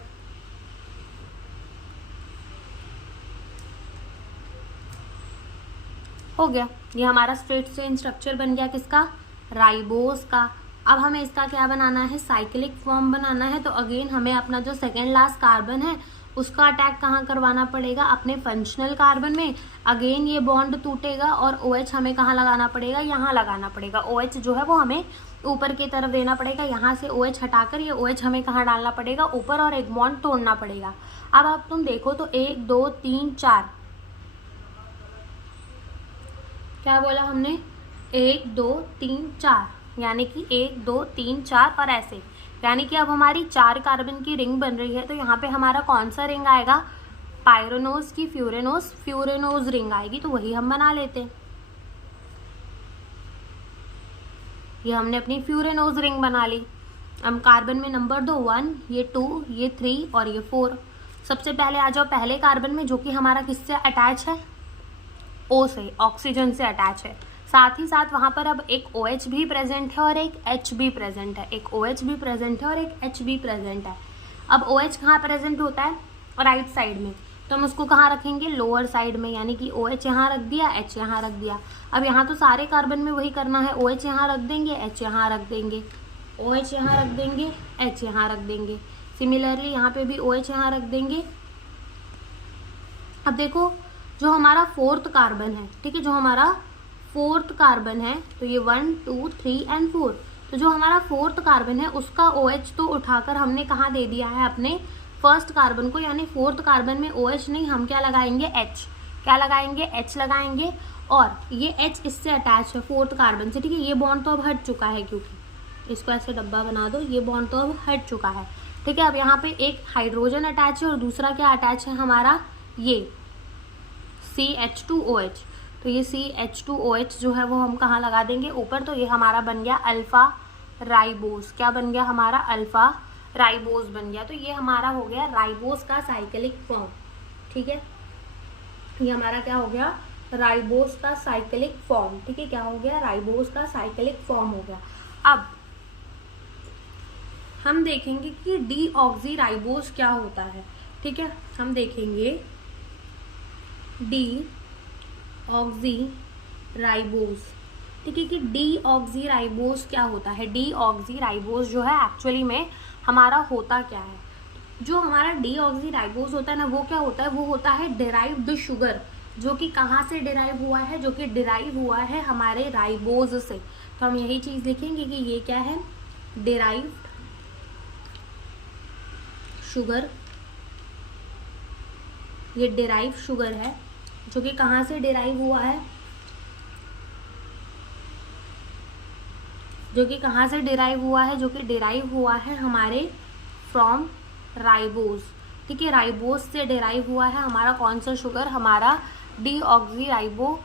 हो गया, ये हमारा स्ट्रेट चेन स्ट्रक्चर बन गया किसका, राइबोस का। अब हमें इसका क्या बनाना है, साइक्लिक फॉर्म बनाना है। तो अगेन हमें अपना जो सेकेंड लास्ट कार्बन है उसका अटैक कहाँ करवाना पड़ेगा, अपने फंक्शनल कार्बन में। अगेन ये बॉन्ड टूटेगा और OH हमें कहाँ लगाना पड़ेगा, यहाँ लगाना पड़ेगा। OH जो है वो हमें ऊपर की तरफ देना पड़ेगा, यहाँ से OH हटाकर ये OH हमें कहाँ डालना पड़ेगा, ऊपर, और एक बॉन्ड तोड़ना पड़ेगा। अब तुम देखो तो 1 2 3 4, क्या बोला हमने, 1 2 3 4, यानी कि 1 2 3 4 और ऐसे, यानी कि अब हमारी 4 कार्बन की रिंग बन रही है। तो यहाँ पे हमारा कौन सा रिंग आएगा, पायरोनोज की फ्यूरेनोज रिंग आएगी, तो वही हम बना लेते हैं। ये हमने अपनी फ्यूरेनोज रिंग बना ली। अब कार्बन में नंबर दो, 1, ये 2, ये 3 और ये 4। सबसे पहले आ जाओ पहले कार्बन में, जो कि हमारा किससे अटैच है, O से, ऑक्सीजन से अटैच है। साथ ही साथ वहाँ पर अब एक OH भी प्रेजेंट है और एक H भी प्रेजेंट है, एक OH भी प्रेजेंट है और एक H भी प्रेजेंट है। अब OH कहाँ प्रेजेंट होता है, राइट साइड में, तो हम उसको कहाँ रखेंगे, लोअर साइड में, यानी कि OH यहाँ रख दिया, H यहाँ रख दिया। अब यहाँ तो सारे कार्बन में वही करना है, OH यहाँ रख देंगे, H यहाँ रख देंगे, OH यहाँ रख देंगे, H यहाँ रख देंगे। सिमिलरली यहाँ पे भी OH यहाँ रख देंगे। अब देखो जो हमारा 4th कार्बन है, ठीक है, जो हमारा 4th कार्बन है, तो ये 1 2 3 एंड 4, तो जो हमारा 4th कार्बन है उसका OH तो उठाकर हमने कहाँ दे दिया है, अपने फर्स्ट कार्बन को, यानी 4th कार्बन में OH नहीं, हम क्या लगाएंगे, H, क्या लगाएंगे, H लगाएंगे। और ये H इससे अटैच है 4th कार्बन से, ठीक है। ये बॉन्ड तो अब हट चुका है, क्योंकि इसको ऐसे डब्बा बना दो, ये बॉन्ड तो अब हट चुका है, ठीक है। अब यहाँ पे एक हाइड्रोजन अटैच है और दूसरा क्या अटैच है हमारा, ये CH2OH। तो ये CH2OH जो है वो हम कहाँ लगा देंगे, ऊपर। तो ये हमारा बन गया अल्फा राइबोस। क्या बन गया हमारा, अल्फा राइबोस बन गया। तो ये हमारा हो गया राइबोस का साइक्लिक फॉर्म, ठीक है। ये हमारा क्या हो गया, राइबोस का साइक्लिक फॉर्म, ठीक है। क्या हो गया, राइबोस का साइक्लिक फॉर्म हो गया। अब हम देखेंगे कि डीऑक्सीराइबोस क्या होता है, ठीक है। हम देखेंगे डीऑक्सीराइबोस, ठीक है, कि डीऑक्सीराइबोस क्या होता है। डीऑक्सीराइबोस जो है एक्चुअली में हमारा होता क्या है, जो हमारा डीऑक्सीराइबोस होता है ना, वो क्या होता है, वो होता है डिराइव्ड शुगर, जो कि कहाँ से डिराइव हुआ है, जो कि डिराइव हुआ है हमारे राइबोज से। तो हम यही चीज़ लिखेंगे कि ये क्या है, डिराइव्ड शुगर, ये डिराइव शुगर है, जो कि कहाँ से डिराइव हुआ है, जो कि कहाँ से डिराइव हुआ है, जो कि डिराइव हुआ है हमारे फ्रॉम राइबोस, ठीक है। राइबोस से डिराइव हुआ है हमारा कौन सा शुगर, हमारा डीऑक्सीराइबोस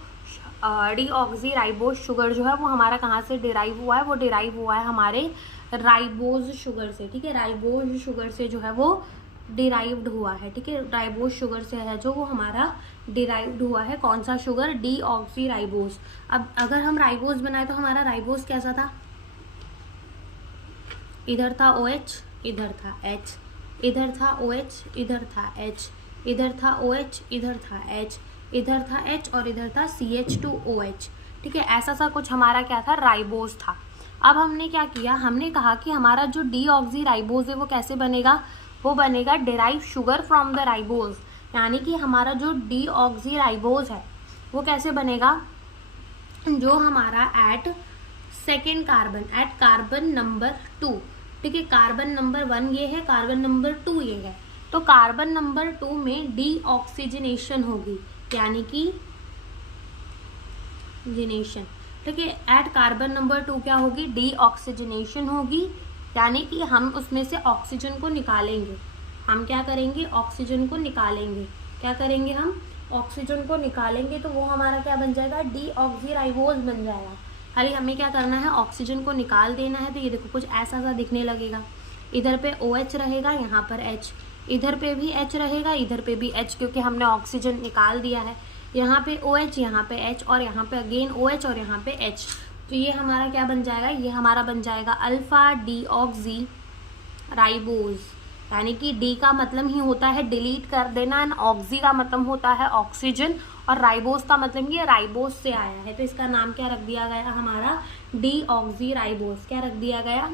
शुगर जो है वो हमारा कहाँ से डिराइव हुआ है, वो डिराइव हुआ है हमारे राइबोज शुगर से, ठीक है। राइबोज शुगर से जो है वो डिराइव्ड हुआ है, ठीक है। राइबोज शुगर से है जो वो हमारा डिराइव्ड हुआ है, कौन सा शुगर, डीऑक्सीराइबोस। अब अगर हम राइबोस बनाए तो हमारा राइबोस कैसा था, इधर था OH, इधर था H, इधर था OH, इधर था H, इधर था OH, इधर था H, इधर था H और इधर था CH2OH। ठीक है, ऐसा सा कुछ हमारा क्या था, राइबोज था। अब हमने क्या किया, हमने कहा कि हमारा जो डीऑक्सी राइबोज है वो कैसे बनेगा, वो बनेगा derive sugar from the ribose, यानी कि हमारा जो डीऑक्सी राइबोज है वो कैसे बनेगा, जो हमारा at second carbon, at carbon number 2, ठीक है, कार्बन नंबर 1 ये है, कार्बन नंबर 2 ये है, तो कार्बन नंबर 2 में डीऑक्सीजनेशन होगी, यानी कि जिनेशन। ठीक है, एट कार्बन नंबर 2 क्या होगी, डीऑक्सीजनेशन होगी, यानी कि हम उसमें से ऑक्सीजन को निकालेंगे। हम क्या करेंगे, ऑक्सीजन को निकालेंगे। क्या करेंगे, हम ऑक्सीजन को निकालेंगे, तो वो हमारा क्या बन जाएगा, डीऑक्सीराइबोज बन जाएगा। खाली हमें क्या करना है, ऑक्सीजन को निकाल देना है। तो ये देखो कुछ ऐसा सा दिखने लगेगा, इधर पे OH रहेगा, यहाँ पर H, इधर पे भी H रहेगा, इधर पे भी H, क्योंकि हमने ऑक्सीजन निकाल दिया है। यहाँ पे OH, यहाँ पे H और यहाँ पे अगेन OH और यहाँ पे H। तो ये हमारा क्या बन जाएगा, ये हमारा बन जाएगा अल्फा डीऑक्सी राइबोज, यानी कि D का मतलब ही होता है डिलीट कर देना, एंड ऑक्सी का मतलब होता है ऑक्सीजन, और राइबोज का मतलब ये राइबोज से आया है, तो इसका नाम क्या रख दिया गया हमारा, डीऑक्सी राइबोज। क्या रख दिया गया,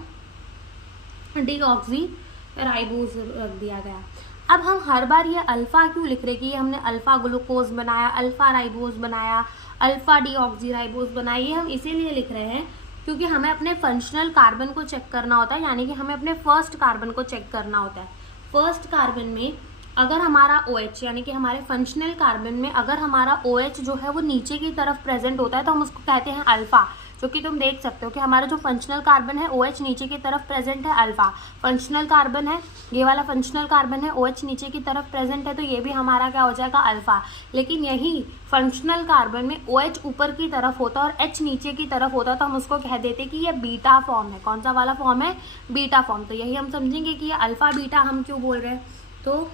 डीऑक्सी राइबोज रख दिया गया। अब हम हर बार ये अल्फा क्यों लिख रहे कि ये हमने अल्फा ग्लूकोज बनाया, अल्फा राइबोज बनाया, अल्फा डीऑक्सी राइबोज बनाया, ये हम इसीलिए लिख रहे हैं क्योंकि हमें अपने फंक्शनल कार्बन को चेक करना होता है, यानी कि हमें अपने फर्स्ट कार्बन को चेक करना होता है। फर्स्ट कार्बन में अगर हमारा OH, यानी कि हमारे फंक्शनल कार्बन में अगर हमारा OH जो है वो नीचे की तरफ प्रेजेंट होता है तो हम उसको कहते हैं अल्फा, जो कि तुम देख सकते हो कि हमारा जो फंक्शनल कार्बन है OH नीचे की तरफ प्रेजेंट है, अल्फा फंक्शनल कार्बन है, ये वाला फंक्शनल कार्बन है, OH नीचे की तरफ प्रेजेंट है, तो ये भी हमारा क्या हो जाएगा, अल्फा। लेकिन यही फंक्शनल कार्बन में OH ऊपर की तरफ होता और H नीचे की तरफ होता, तो हम उसको कह देते कि ये बीटा फॉर्म है। कौन सा वाला फॉर्म है, बीटा फॉर्म। तो यही हम समझेंगे कि ये अल्फा बीटा हम क्यों बोल रहे हैं, तो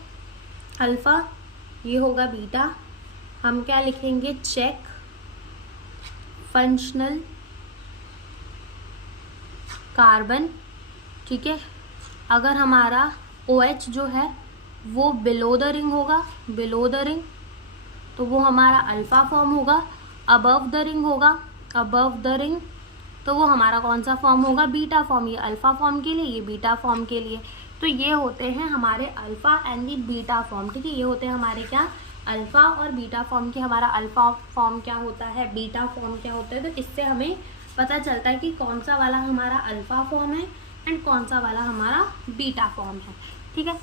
अल्फा ये होगा बीटा। हम क्या लिखेंगे, चेक फंक्शनल कार्बन। ठीक है, अगर हमारा OH जो है वो बिलो द रिंग होगा, बिलो द रिंग, तो वो हमारा अल्फा फॉर्म होगा। अबव द रिंग होगा, अबव द रिंग, तो वो हमारा कौन सा फॉर्म होगा, बीटा फॉर्म। ये अल्फा फॉर्म के लिए, ये बीटा फॉर्म के लिए। तो ये होते हैं हमारे alpha and the beta form. ठीक है, ये होते हैं हमारे क्या, अल्फा और बीटा फॉर्म के। हमारा अल्फा फॉर्म क्या होता है, बीटा फॉर्म क्या होता है, तो इससे हमें पता चलता है कि कौन सा वाला हमारा अल्फा फॉर्म है एंड कौन सा वाला हमारा बीटा फॉर्म है। ठीक है,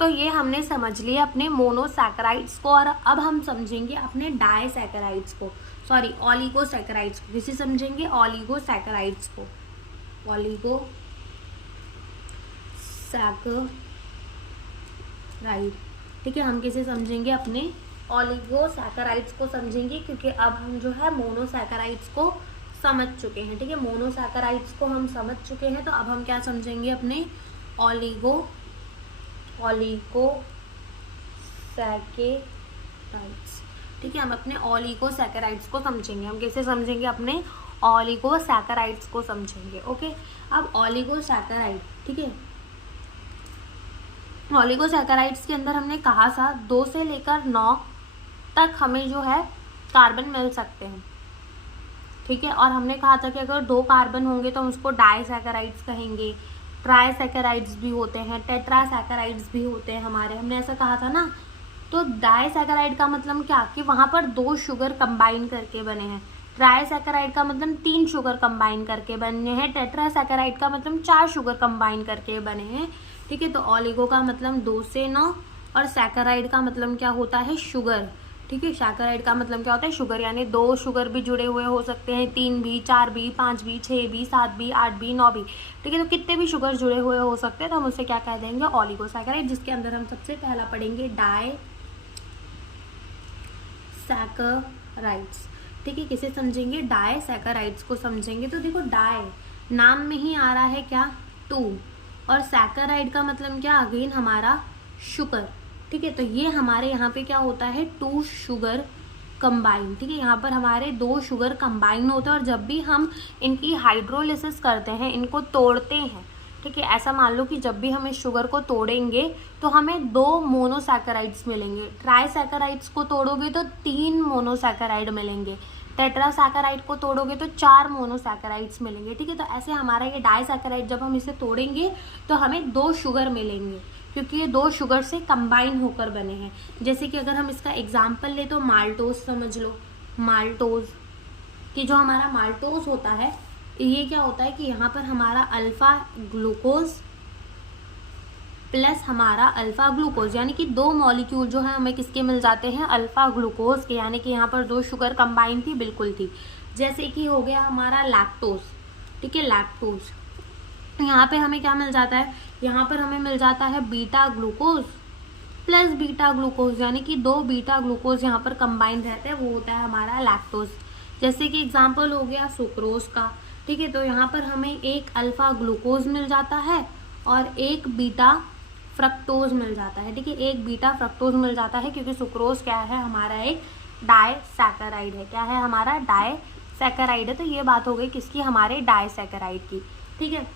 तो ये हमने समझ लिया अपने मोनोसैकेराइड्स को, और अब हम समझेंगे अपने डाइसैकेराइड्स को, सॉरी ऑलिगोसैकेराइड्स को। किसे समझेंगे, ऑलिगोसैकेराइड्स को, ऑलिगोसैकेराइड। ठीक है, हम किसे समझेंगे, अपने ऑलिगोसैकेराइड्स को समझेंगे, क्योंकि अब हम जो है मोनोसैकेराइड्स को समझ चुके हैं। ठीक है, मोनोसैकेराइड्स को हम समझ चुके हैं, तो अब हम क्या समझेंगे, अपने ऑलिगोसैकेराइड्स। ठीक है, हम अपने ऑलिगोसैकेराइड्स को समझेंगे। हम कैसे समझेंगे, अपने ऑलिगोसैकेराइड्स को समझेंगे। ओके, अब ऑलिगोसैकेराइड, ठीक है, ऑलिगोसैकेराइड्स के अंदर हमने कहा था 2 से लेकर 9 तक हमें जो है कार्बन मिल सकते हैं। ठीक है, और हमने कहा था कि अगर 2 कार्बन होंगे तो हम उसको डाइसैकेराइड्स कहेंगे, ट्राइसैकेराइड्स भी होते हैं, टेट्रासैकेराइड्स भी होते हैं हमारे, हमने ऐसा कहा था ना। तो डाइसैकेराइड का मतलब क्या, कि वहाँ पर 2 शुगर कंबाइन करके बने हैं। ट्राइसैकेराइड का मतलब 3 शुगर कंबाइन करके बने हैं। टेट्रासैकेराइड का मतलब 4 शुगर कंबाइन करके बने हैं। ठीक है, तो ऑलिगो का मतलब 2 से 9 और सैकेराइड का मतलब क्या होता है, शुगर। ठीक है, सैकेराइड का मतलब क्या होता है, शुगर, यानी 2 शुगर भी जुड़े हुए हो सकते हैं, 3 भी, 4 भी, 5 भी, 6 भी, 7 भी, 8 भी, 9 भी। ठीक है, तो कितने भी शुगर जुड़े हुए हो सकते हैं, तो हम उससे क्या कह देंगे, ऑलिगोसैकेराइड, जिसके अंदर हम सबसे पहला पढ़ेंगे डाइसैकेराइड्स। ठीक है, किसे समझेंगे, डाइसैकेराइड्स को समझेंगे। तो देखो, डाई नाम में ही आ रहा है क्या, 2, और सैकेराइड का मतलब क्या, अगेन हमारा शुगर। ठीक है, तो ये हमारे यहाँ पे क्या होता है, 2 शुगर कंबाइन। ठीक है, यहाँ पर हमारे 2 शुगर कंबाइन होते हैं, और जब भी हम इनकी हाइड्रोलिसिस करते हैं, इनको तोड़ते हैं, ठीक है। ऐसा मान लो कि जब भी हम इस शुगर को तोड़ेंगे तो हमें 2 मोनोसैकेराइड्स मिलेंगे, ट्राइसैकेराइड्स को तोड़ोगे तो 3 मोनोसैकेराइड मिलेंगे, टेट्रासैकेराइड को तोड़ोगे तो 4 मोनोसैकेराइड्स मिलेंगे। ठीक है, तो ऐसे हमारा ये डाइसैकेराइड जब हम इसे तोड़ेंगे तो हमें 2 शुगर मिलेंगे, क्योंकि ये 2 शुगर से कंबाइन होकर बने हैं। जैसे कि अगर हम इसका एग्जाम्पल ले तो माल्टोज समझ लो, माल्टोज कि जो हमारा माल्टोज होता है ये क्या होता है कि यहाँ पर हमारा अल्फा ग्लूकोज प्लस हमारा अल्फा ग्लूकोज, यानी कि 2 मॉलिक्यूल जो है हमें किसके मिल जाते हैं, अल्फा ग्लूकोज के, यानी कि यहाँ पर 2 शुगर कंबाइन थी, बिल्कुल थी। जैसे कि हो गया हमारा लैक्टोज, ठीक है, लैक्टोज, यहाँ पे हमें क्या मिल जाता है, यहाँ पर हमें मिल जाता है beta glucose plus beta glucose, यानी कि 2 बीटा ग्लूकोज यहाँ पर कंबाइन रहते हैं, वो होता है हमारा लैक्टोज। जैसे कि एग्जाम्पल हो गया सुक्रोज का, ठीक है, तो यहाँ पर हमें एक अल्फा ग्लूकोज मिल जाता है और एक बीटा फ्रक्टोज मिल जाता है। ठीक है, एक बीटा फ्रक्टोज मिल जाता है, क्योंकि सुक्रोज क्या है, हमारा एक डाइसैकेराइड है। क्या है, हमारा डाइसैकेराइड है। तो ये बात हो गई किसकी, हमारे डाइसैकेराइड की। ठीक है,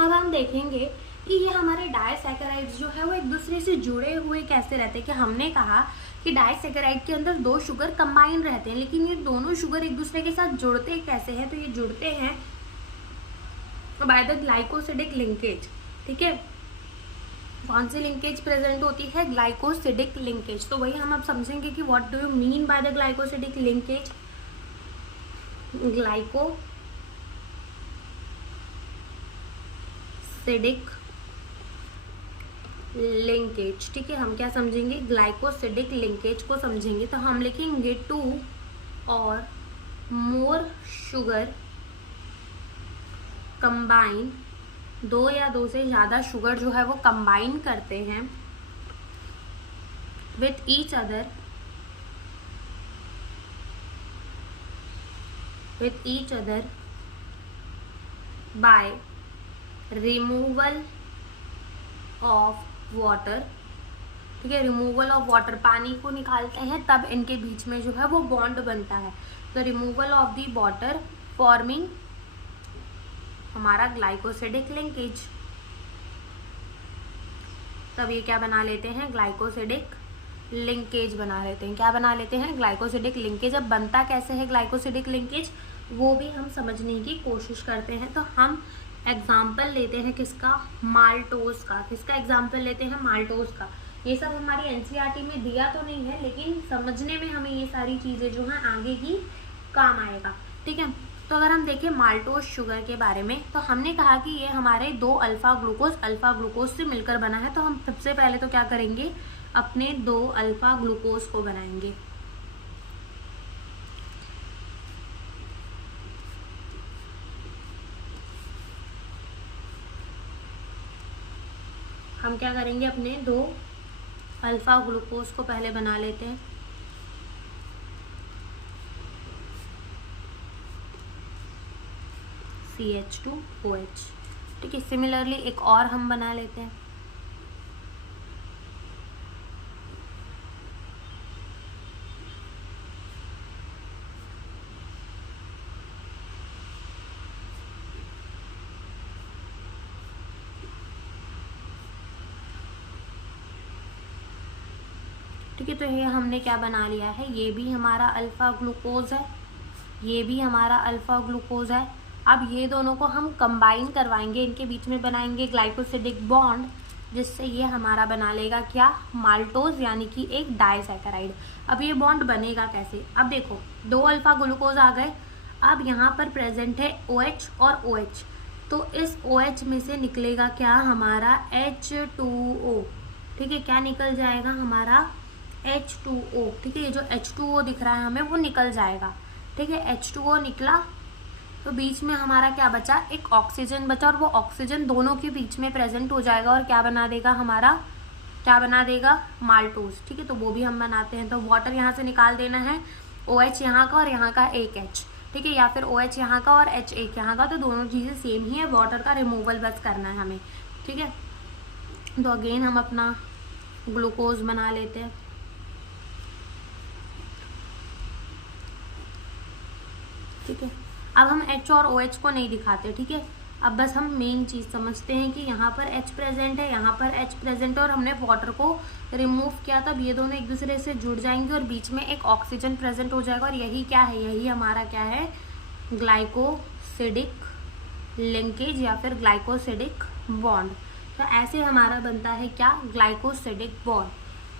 अब हम देखेंगे कि ये हमारे डाइसैकेराइड्स जो है वो एक दूसरे से जुड़े हुए कैसे रहते हैं। कि हमने कहा कि डाइसैकेराइड के अंदर 2 शुगर कंबाइन रहते हैं, लेकिन ये दोनों शुगर एक दूसरे के साथ जुड़ते कैसे हैं, तो ये जुड़ते हैं बाय द ग्लाइकोसिडिक लिंकेज। ठीक है, कौन सी लिंकेज प्रेजेंट होती है, ग्लाइकोसिडिक लिंकेज। तो वही हम अब समझेंगे कि what do you mean by the glycosidic linkage. Glycosidic linkage, ठीक है, हम क्या समझेंगे, ग्लाइकोसिडिक लिंकेज को समझेंगे। तो हम लिखेंगे 2 और मोर शुगर कंबाइन, 2 या 2 से ज़्यादा शुगर जो है वो कंबाइन करते हैं with each other by removal of water. ठीक है, रिमूवल ऑफ वाटर, पानी को निकालते हैं तब इनके बीच में जो है वो बॉन्ड बनता है। तो removal of the water forming हमारा ग्लाइकोसिडिक लिंकेज। तब ये क्या बना लेते हैं, ग्लाइकोसिडिक लिंकेज बना लेते हैं। क्या बना लेते हैं, ग्लाइकोसिडिक लिंकेज। अब बनता कैसे है ग्लाइकोसिडिक लिंकेज, वो भी हम समझने की कोशिश करते हैं। तो हम एग्जाम्पल लेते हैं किसका, माल्टोज का। किसका एग्जाम्पल लेते हैं, माल्टोज का। ये सब हमारी एनसीईआरटी में दिया तो नहीं है, लेकिन समझने में हमें ये सारी चीज़ें जो हैं आगे ही काम आएगा। ठीक है, तो अगर हम देखें माल्टोज शुगर के बारे में, तो हमने कहा कि ये हमारे 2 अल्फा ग्लूकोज से मिलकर बना है। तो हम सबसे पहले तो क्या करेंगे, अपने 2 अल्फा ग्लूकोज को बनाएंगे। हम क्या करेंगे, अपने 2 अल्फा ग्लूकोज को पहले बना लेते हैं। CH2OH। ठीक है, सिमिलरली एक और हम बना लेते हैं। ठीक है, तो ये हमने क्या बना लिया है, ये भी हमारा अल्फा ग्लूकोज है, ये भी हमारा अल्फा ग्लूकोज है। अब ये दोनों को हम कंबाइन करवाएंगे, इनके बीच में बनाएंगे ग्लाइकोसिडिक बॉन्ड, जिससे ये हमारा बना लेगा क्या, माल्टोज, यानी कि एक डाइसैकेराइड। अब ये बॉन्ड बनेगा कैसे, अब देखो 2 अल्फा ग्लूकोज आ गए, अब यहाँ पर प्रेजेंट है OH और OH, तो इस OH में से निकलेगा क्या, हमारा H2O। ठीक है, क्या निकल जाएगा, हमारा H2O। ठीक है, ये जो H2O दिख रहा है हमें वो निकल जाएगा। ठीक है, H2O निकला तो बीच में हमारा क्या बचा, एक ऑक्सीजन बचा, और वो ऑक्सीजन दोनों के बीच में प्रेजेंट हो जाएगा और क्या बना देगा, हमारा क्या बना देगा, माल्टोज। ठीक है, तो वो भी हम बनाते हैं। तो वाटर यहाँ से निकाल देना है, OH यहाँ का और यहाँ का एक H। ठीक है, या फिर OH यहाँ का और H एक यहाँ का, तो दोनों चीज़ें सेम ही है, वाटर का रिमूवल बस करना है हमें। ठीक है, तो अगेन हम अपना ग्लूकोज बना लेते हैं। ठीक है, अब हम H और OH को नहीं दिखाते। ठीक है, अब बस हम मेन चीज़ समझते हैं कि यहाँ पर H प्रेजेंट है, यहाँ पर H प्रेजेंट है और हमने वाटर को रिमूव किया, तब ये दोनों एक दूसरे से जुड़ जाएंगे और बीच में एक ऑक्सीजन प्रेजेंट हो जाएगा। और यही क्या है, यही हमारा क्या है, ग्लाइकोसिडिक लिंकेज या फिर ग्लाइकोसिडिक बॉन्ड। तो ऐसे हमारा बनता है क्या, ग्लाइकोसिडिक बॉन्ड।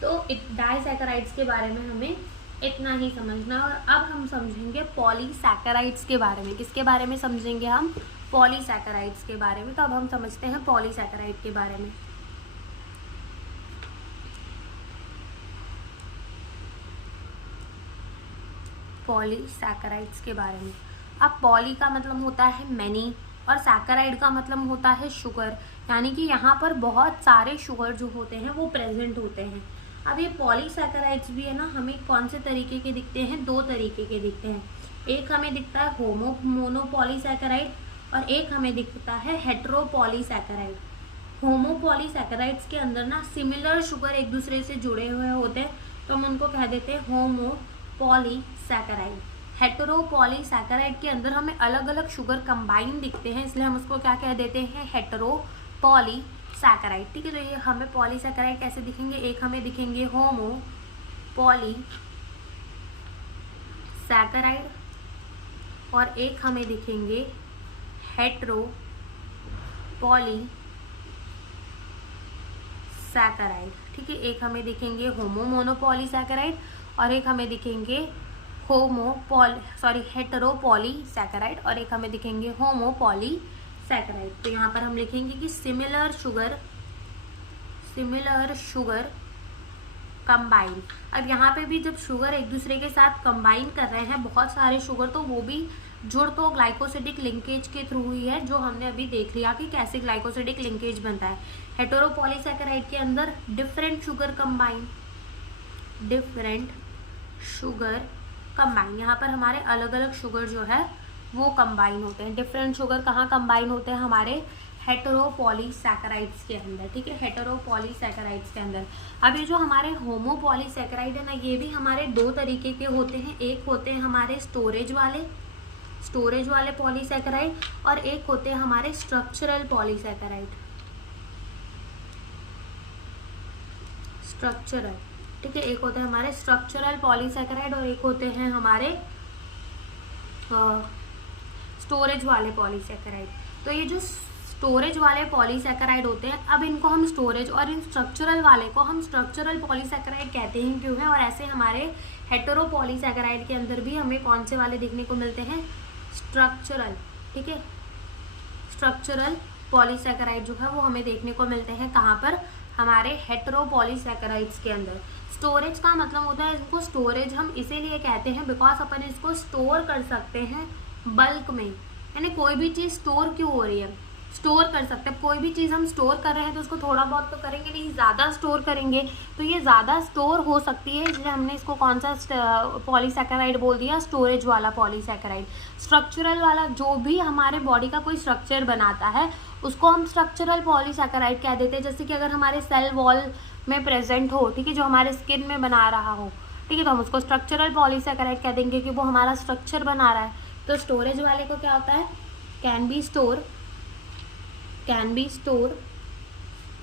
तो डाइसैकेराइड्स के बारे में हमें इतना ही समझना। और अब हम समझेंगे पॉलीसैकेराइड्स के बारे में। किसके बारे में समझेंगे हम, पॉलीसैकेराइड्स के बारे में। तो अब हम समझते हैं पॉलीसैकेराइड के बारे में। पॉलीसैकेराइड्स के बारे में, अब पॉली का मतलब होता है मैनी और सैकेराइड का मतलब होता है शुगर, यानी कि यहाँ पर बहुत सारे शुगर जो होते हैं वो प्रेजेंट होते हैं। अब ये पॉलीसैकेराइड्स भी है ना, हमें कौन से तरीके के दिखते हैं, दो तरीके के दिखते हैं। एक हमें दिखता है होमोपॉलीसैकेराइड और एक हमें दिखता है हेटेरोपॉलीसैकेराइड। होमोपॉलीसैकेराइड्स के अंदर ना सिमिलर शुगर एक दूसरे से जुड़े हुए होते हैं, तो हम उनको कह देते हैं होमोपॉलीसैकेराइड। हेटेरोपॉलीसैकेराइड के अंदर हमें अलग अलग शुगर कंबाइन दिखते हैं, इसलिए हम उसको क्या कह देते हैं, हेटेरोपॉलीसैकेराइड। ठीक है, तो ये हमें पॉलीसैकेराइड कैसे दिखेंगे, एक हमें दिखेंगे होमोपॉलीसैकेराइड और एक हमें दिखेंगे हेटेरोपॉलीसैकेराइड। ठीक है, एक हमें दिखेंगे होमोमोनोपॉलीसैकेराइड और एक हमें दिखेंगे हेटेरोपॉलीसैकेराइड और एक हमें दिखेंगे होमोपॉलीसैकेराइड। तो यहाँ पर हम लिखेंगे कि सिमिलर शुगर कंबाइन। अब यहाँ पे भी जब शुगर एक दूसरे के साथ कंबाइन कर रहे हैं बहुत सारे शुगर, तो वो भी जुड़ तो ग्लाइकोसिडिक लिंकेज के थ्रू ही है, जो हमने अभी देख लिया कि कैसे ग्लाइकोसिडिक लिंकेज बनता है। हेटेरोपॉलीसैकेराइड के अंदर डिफरेंट शुगर कंबाइन, यहाँ पर हमारे अलग अलग शुगर जो है वो कंबाइन होते हैं। डिफरेंट शुगर कहाँ कंबाइन होते हैं, हमारे हेटेरोपॉलीसैकेराइड्स के अंदर। ठीक है, हेटेरोपॉलीसैकेराइड्स के अंदर। अब ये जो हमारे होमोपॉलीसैकेराइड है ना, ये भी हमारे दो तरीके के होते हैं। एक होते हैं हमारे स्टोरेज वाले पॉलीसैकेराइड और एक होते हैं हमारे स्ट्रक्चरल पॉलीसैकेराइड। ठीक है, एक होते हैं हमारे स्ट्रक्चरल पॉलीसैकेराइड और एक होते हैं हमारे स्टोरेज वाले पॉलीसैकेराइड। तो ये जो स्टोरेज वाले पॉलीसैकेराइड होते हैं, अब इनको हम स्टोरेज और इन स्ट्रक्चरल वाले को हम स्ट्रक्चरल पॉलीसैकेराइड कहते हैं, क्यों है। और ऐसे हमारे हेटेरोपॉलीसैकेराइड के अंदर भी हमें कौन से वाले देखने को मिलते हैं, स्ट्रक्चरल। ठीक है, स्ट्रक्चरल पॉलीसैकेराइड जो है वो हमें देखने को मिलते हैं कहाँ पर, हमारे हेटेरोपॉलीसैकेराइड्स के अंदर। स्टोरेज का मतलब होता है, इसको स्टोरेज हम इसीलिए कहते हैं बिकॉज अपन इसको स्टोर कर सकते हैं बल्क में। यानी कोई भी चीज़ स्टोर क्यों हो रही है, स्टोर कर सकते हैं। कोई भी चीज़ हम स्टोर कर रहे हैं तो उसको थोड़ा बहुत तो करेंगे नहीं, ज़्यादा स्टोर करेंगे, तो ये ज़्यादा स्टोर हो सकती है, इसलिए हमने इसको कौन सा पॉलीसैकेराइड बोल दिया, स्टोरेज वाला पॉलीसैकेराइड। स्ट्रक्चरल वाला जो भी हमारे बॉडी का कोई स्ट्रक्चर बनाता है उसको हम स्ट्रक्चरल पॉलीसैकेराइड कह देते हैं। जैसे कि अगर हमारे सेल वॉल में प्रेजेंट हो, ठीक है, जो हमारे स्किन में बना रहा हो, ठीक है, तो हम उसको स्ट्रक्चरल पॉलीसैकेराइड कह देंगे कि वो हमारा स्ट्रक्चर बना रहा है। तो स्टोरेज वाले को क्या होता है, can be store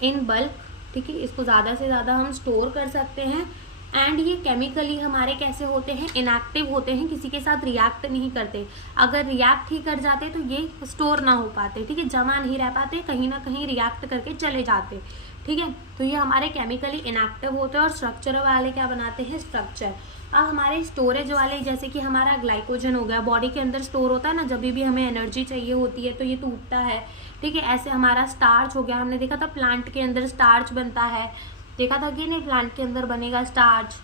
in bulk. ठीक है, इसको ज़्यादा से ज़्यादा हम स्टोर कर सकते हैं। एंड ये केमिकली हमारे कैसे होते हैं, इनएक्टिव होते हैं, किसी के साथ रिएक्ट नहीं करते। अगर रिएक्ट ही कर जाते तो ये स्टोर ना हो पाते, ठीक है, जमा नहीं रह पाते, कहीं ना कहीं रिएक्ट करके चले जाते। ठीक है, तो ये हमारे केमिकली इनएक्टिव होते हैं। और स्ट्रक्चर वाले क्या बनाते हैं, स्ट्रक्चर। अब हमारे स्टोरेज वाले, जैसे कि हमारा ग्लाइकोजन हो गया, बॉडी के अंदर स्टोर होता है ना, जब भी हमें एनर्जी चाहिए होती है तो ये टूटता है। ठीक है, ऐसे हमारा स्टार्च हो गया, हमने देखा था प्लांट के अंदर स्टार्च बनता है, देखा था कि नहीं, प्लांट के अंदर बनेगा स्टार्च।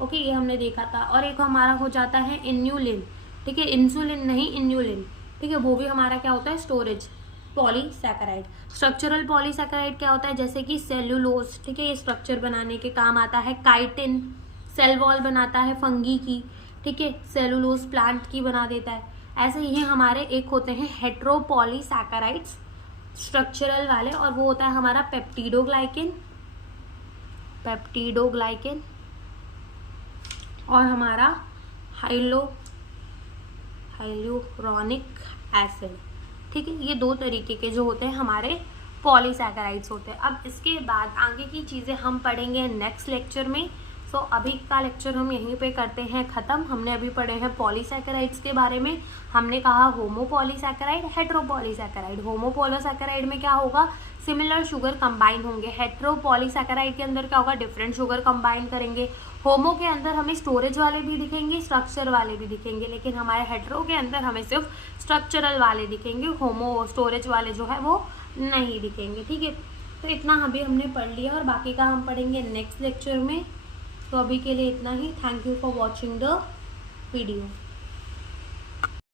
ओके, ये हमने देखा था। और एक हमारा हो जाता है इन्यूलिन। ठीक है, इंसुलिन नहीं, इन्यूलिन। ठीक है, वो भी हमारा क्या होता है, स्टोरेज पॉलीसैकेराइड। स्ट्रक्चरल पॉलीसैकेराइड क्या होता है, जैसे कि सेल्यूलोज। ठीक है, ये स्ट्रक्चर बनाने के काम आता है। काइटिन सेल वॉल बनाता है फंगी की। ठीक है, सेलुलोज प्लांट की बना देता है। ऐसे ही हमारे एक होते हैं हेटेरोपॉलीसैकेराइड्स स्ट्रक्चरल वाले, और वो होता है हमारा पेप्टिडोग्लाइकेन और हमारा हाइलुरोनिक एसिड। ठीक है, ये 2 तरीके के जो होते हैं हमारे पॉलीसैकेराइड्स होते हैं। अब इसके बाद आगे की चीज़ें हम पढ़ेंगे नेक्स्ट लेक्चर में। सो अभी का लेक्चर हम यहीं पे करते हैं ख़त्म। हमने अभी पढ़े हैं पॉलीसैकेराइड्स के बारे में। हमने कहा होमोपॉलीसैकेराइड, हेट्रोपॉलीसैकेराइड। होमोपॉलीसैकेराइड में क्या होगा, सिमिलर शुगर कंबाइन होंगे। हेट्रोपॉलीसैकेराइड के अंदर क्या होगा, डिफरेंट शुगर कंबाइन करेंगे। होमो के अंदर हमें स्टोरेज वाले भी दिखेंगे, स्ट्रक्चर वाले भी दिखेंगे, लेकिन हमारे हेट्रो के अंदर हमें सिर्फ स्ट्रक्चरल वाले दिखेंगे, होमो स्टोरेज वाले जो है वो नहीं दिखेंगे। ठीक है, तो इतना अभी हमने पढ़ लिया और बाकी का हम पढ़ेंगे नेक्स्ट लेक्चर में। तो अभी के लिए इतना ही। Thank you for watching the video.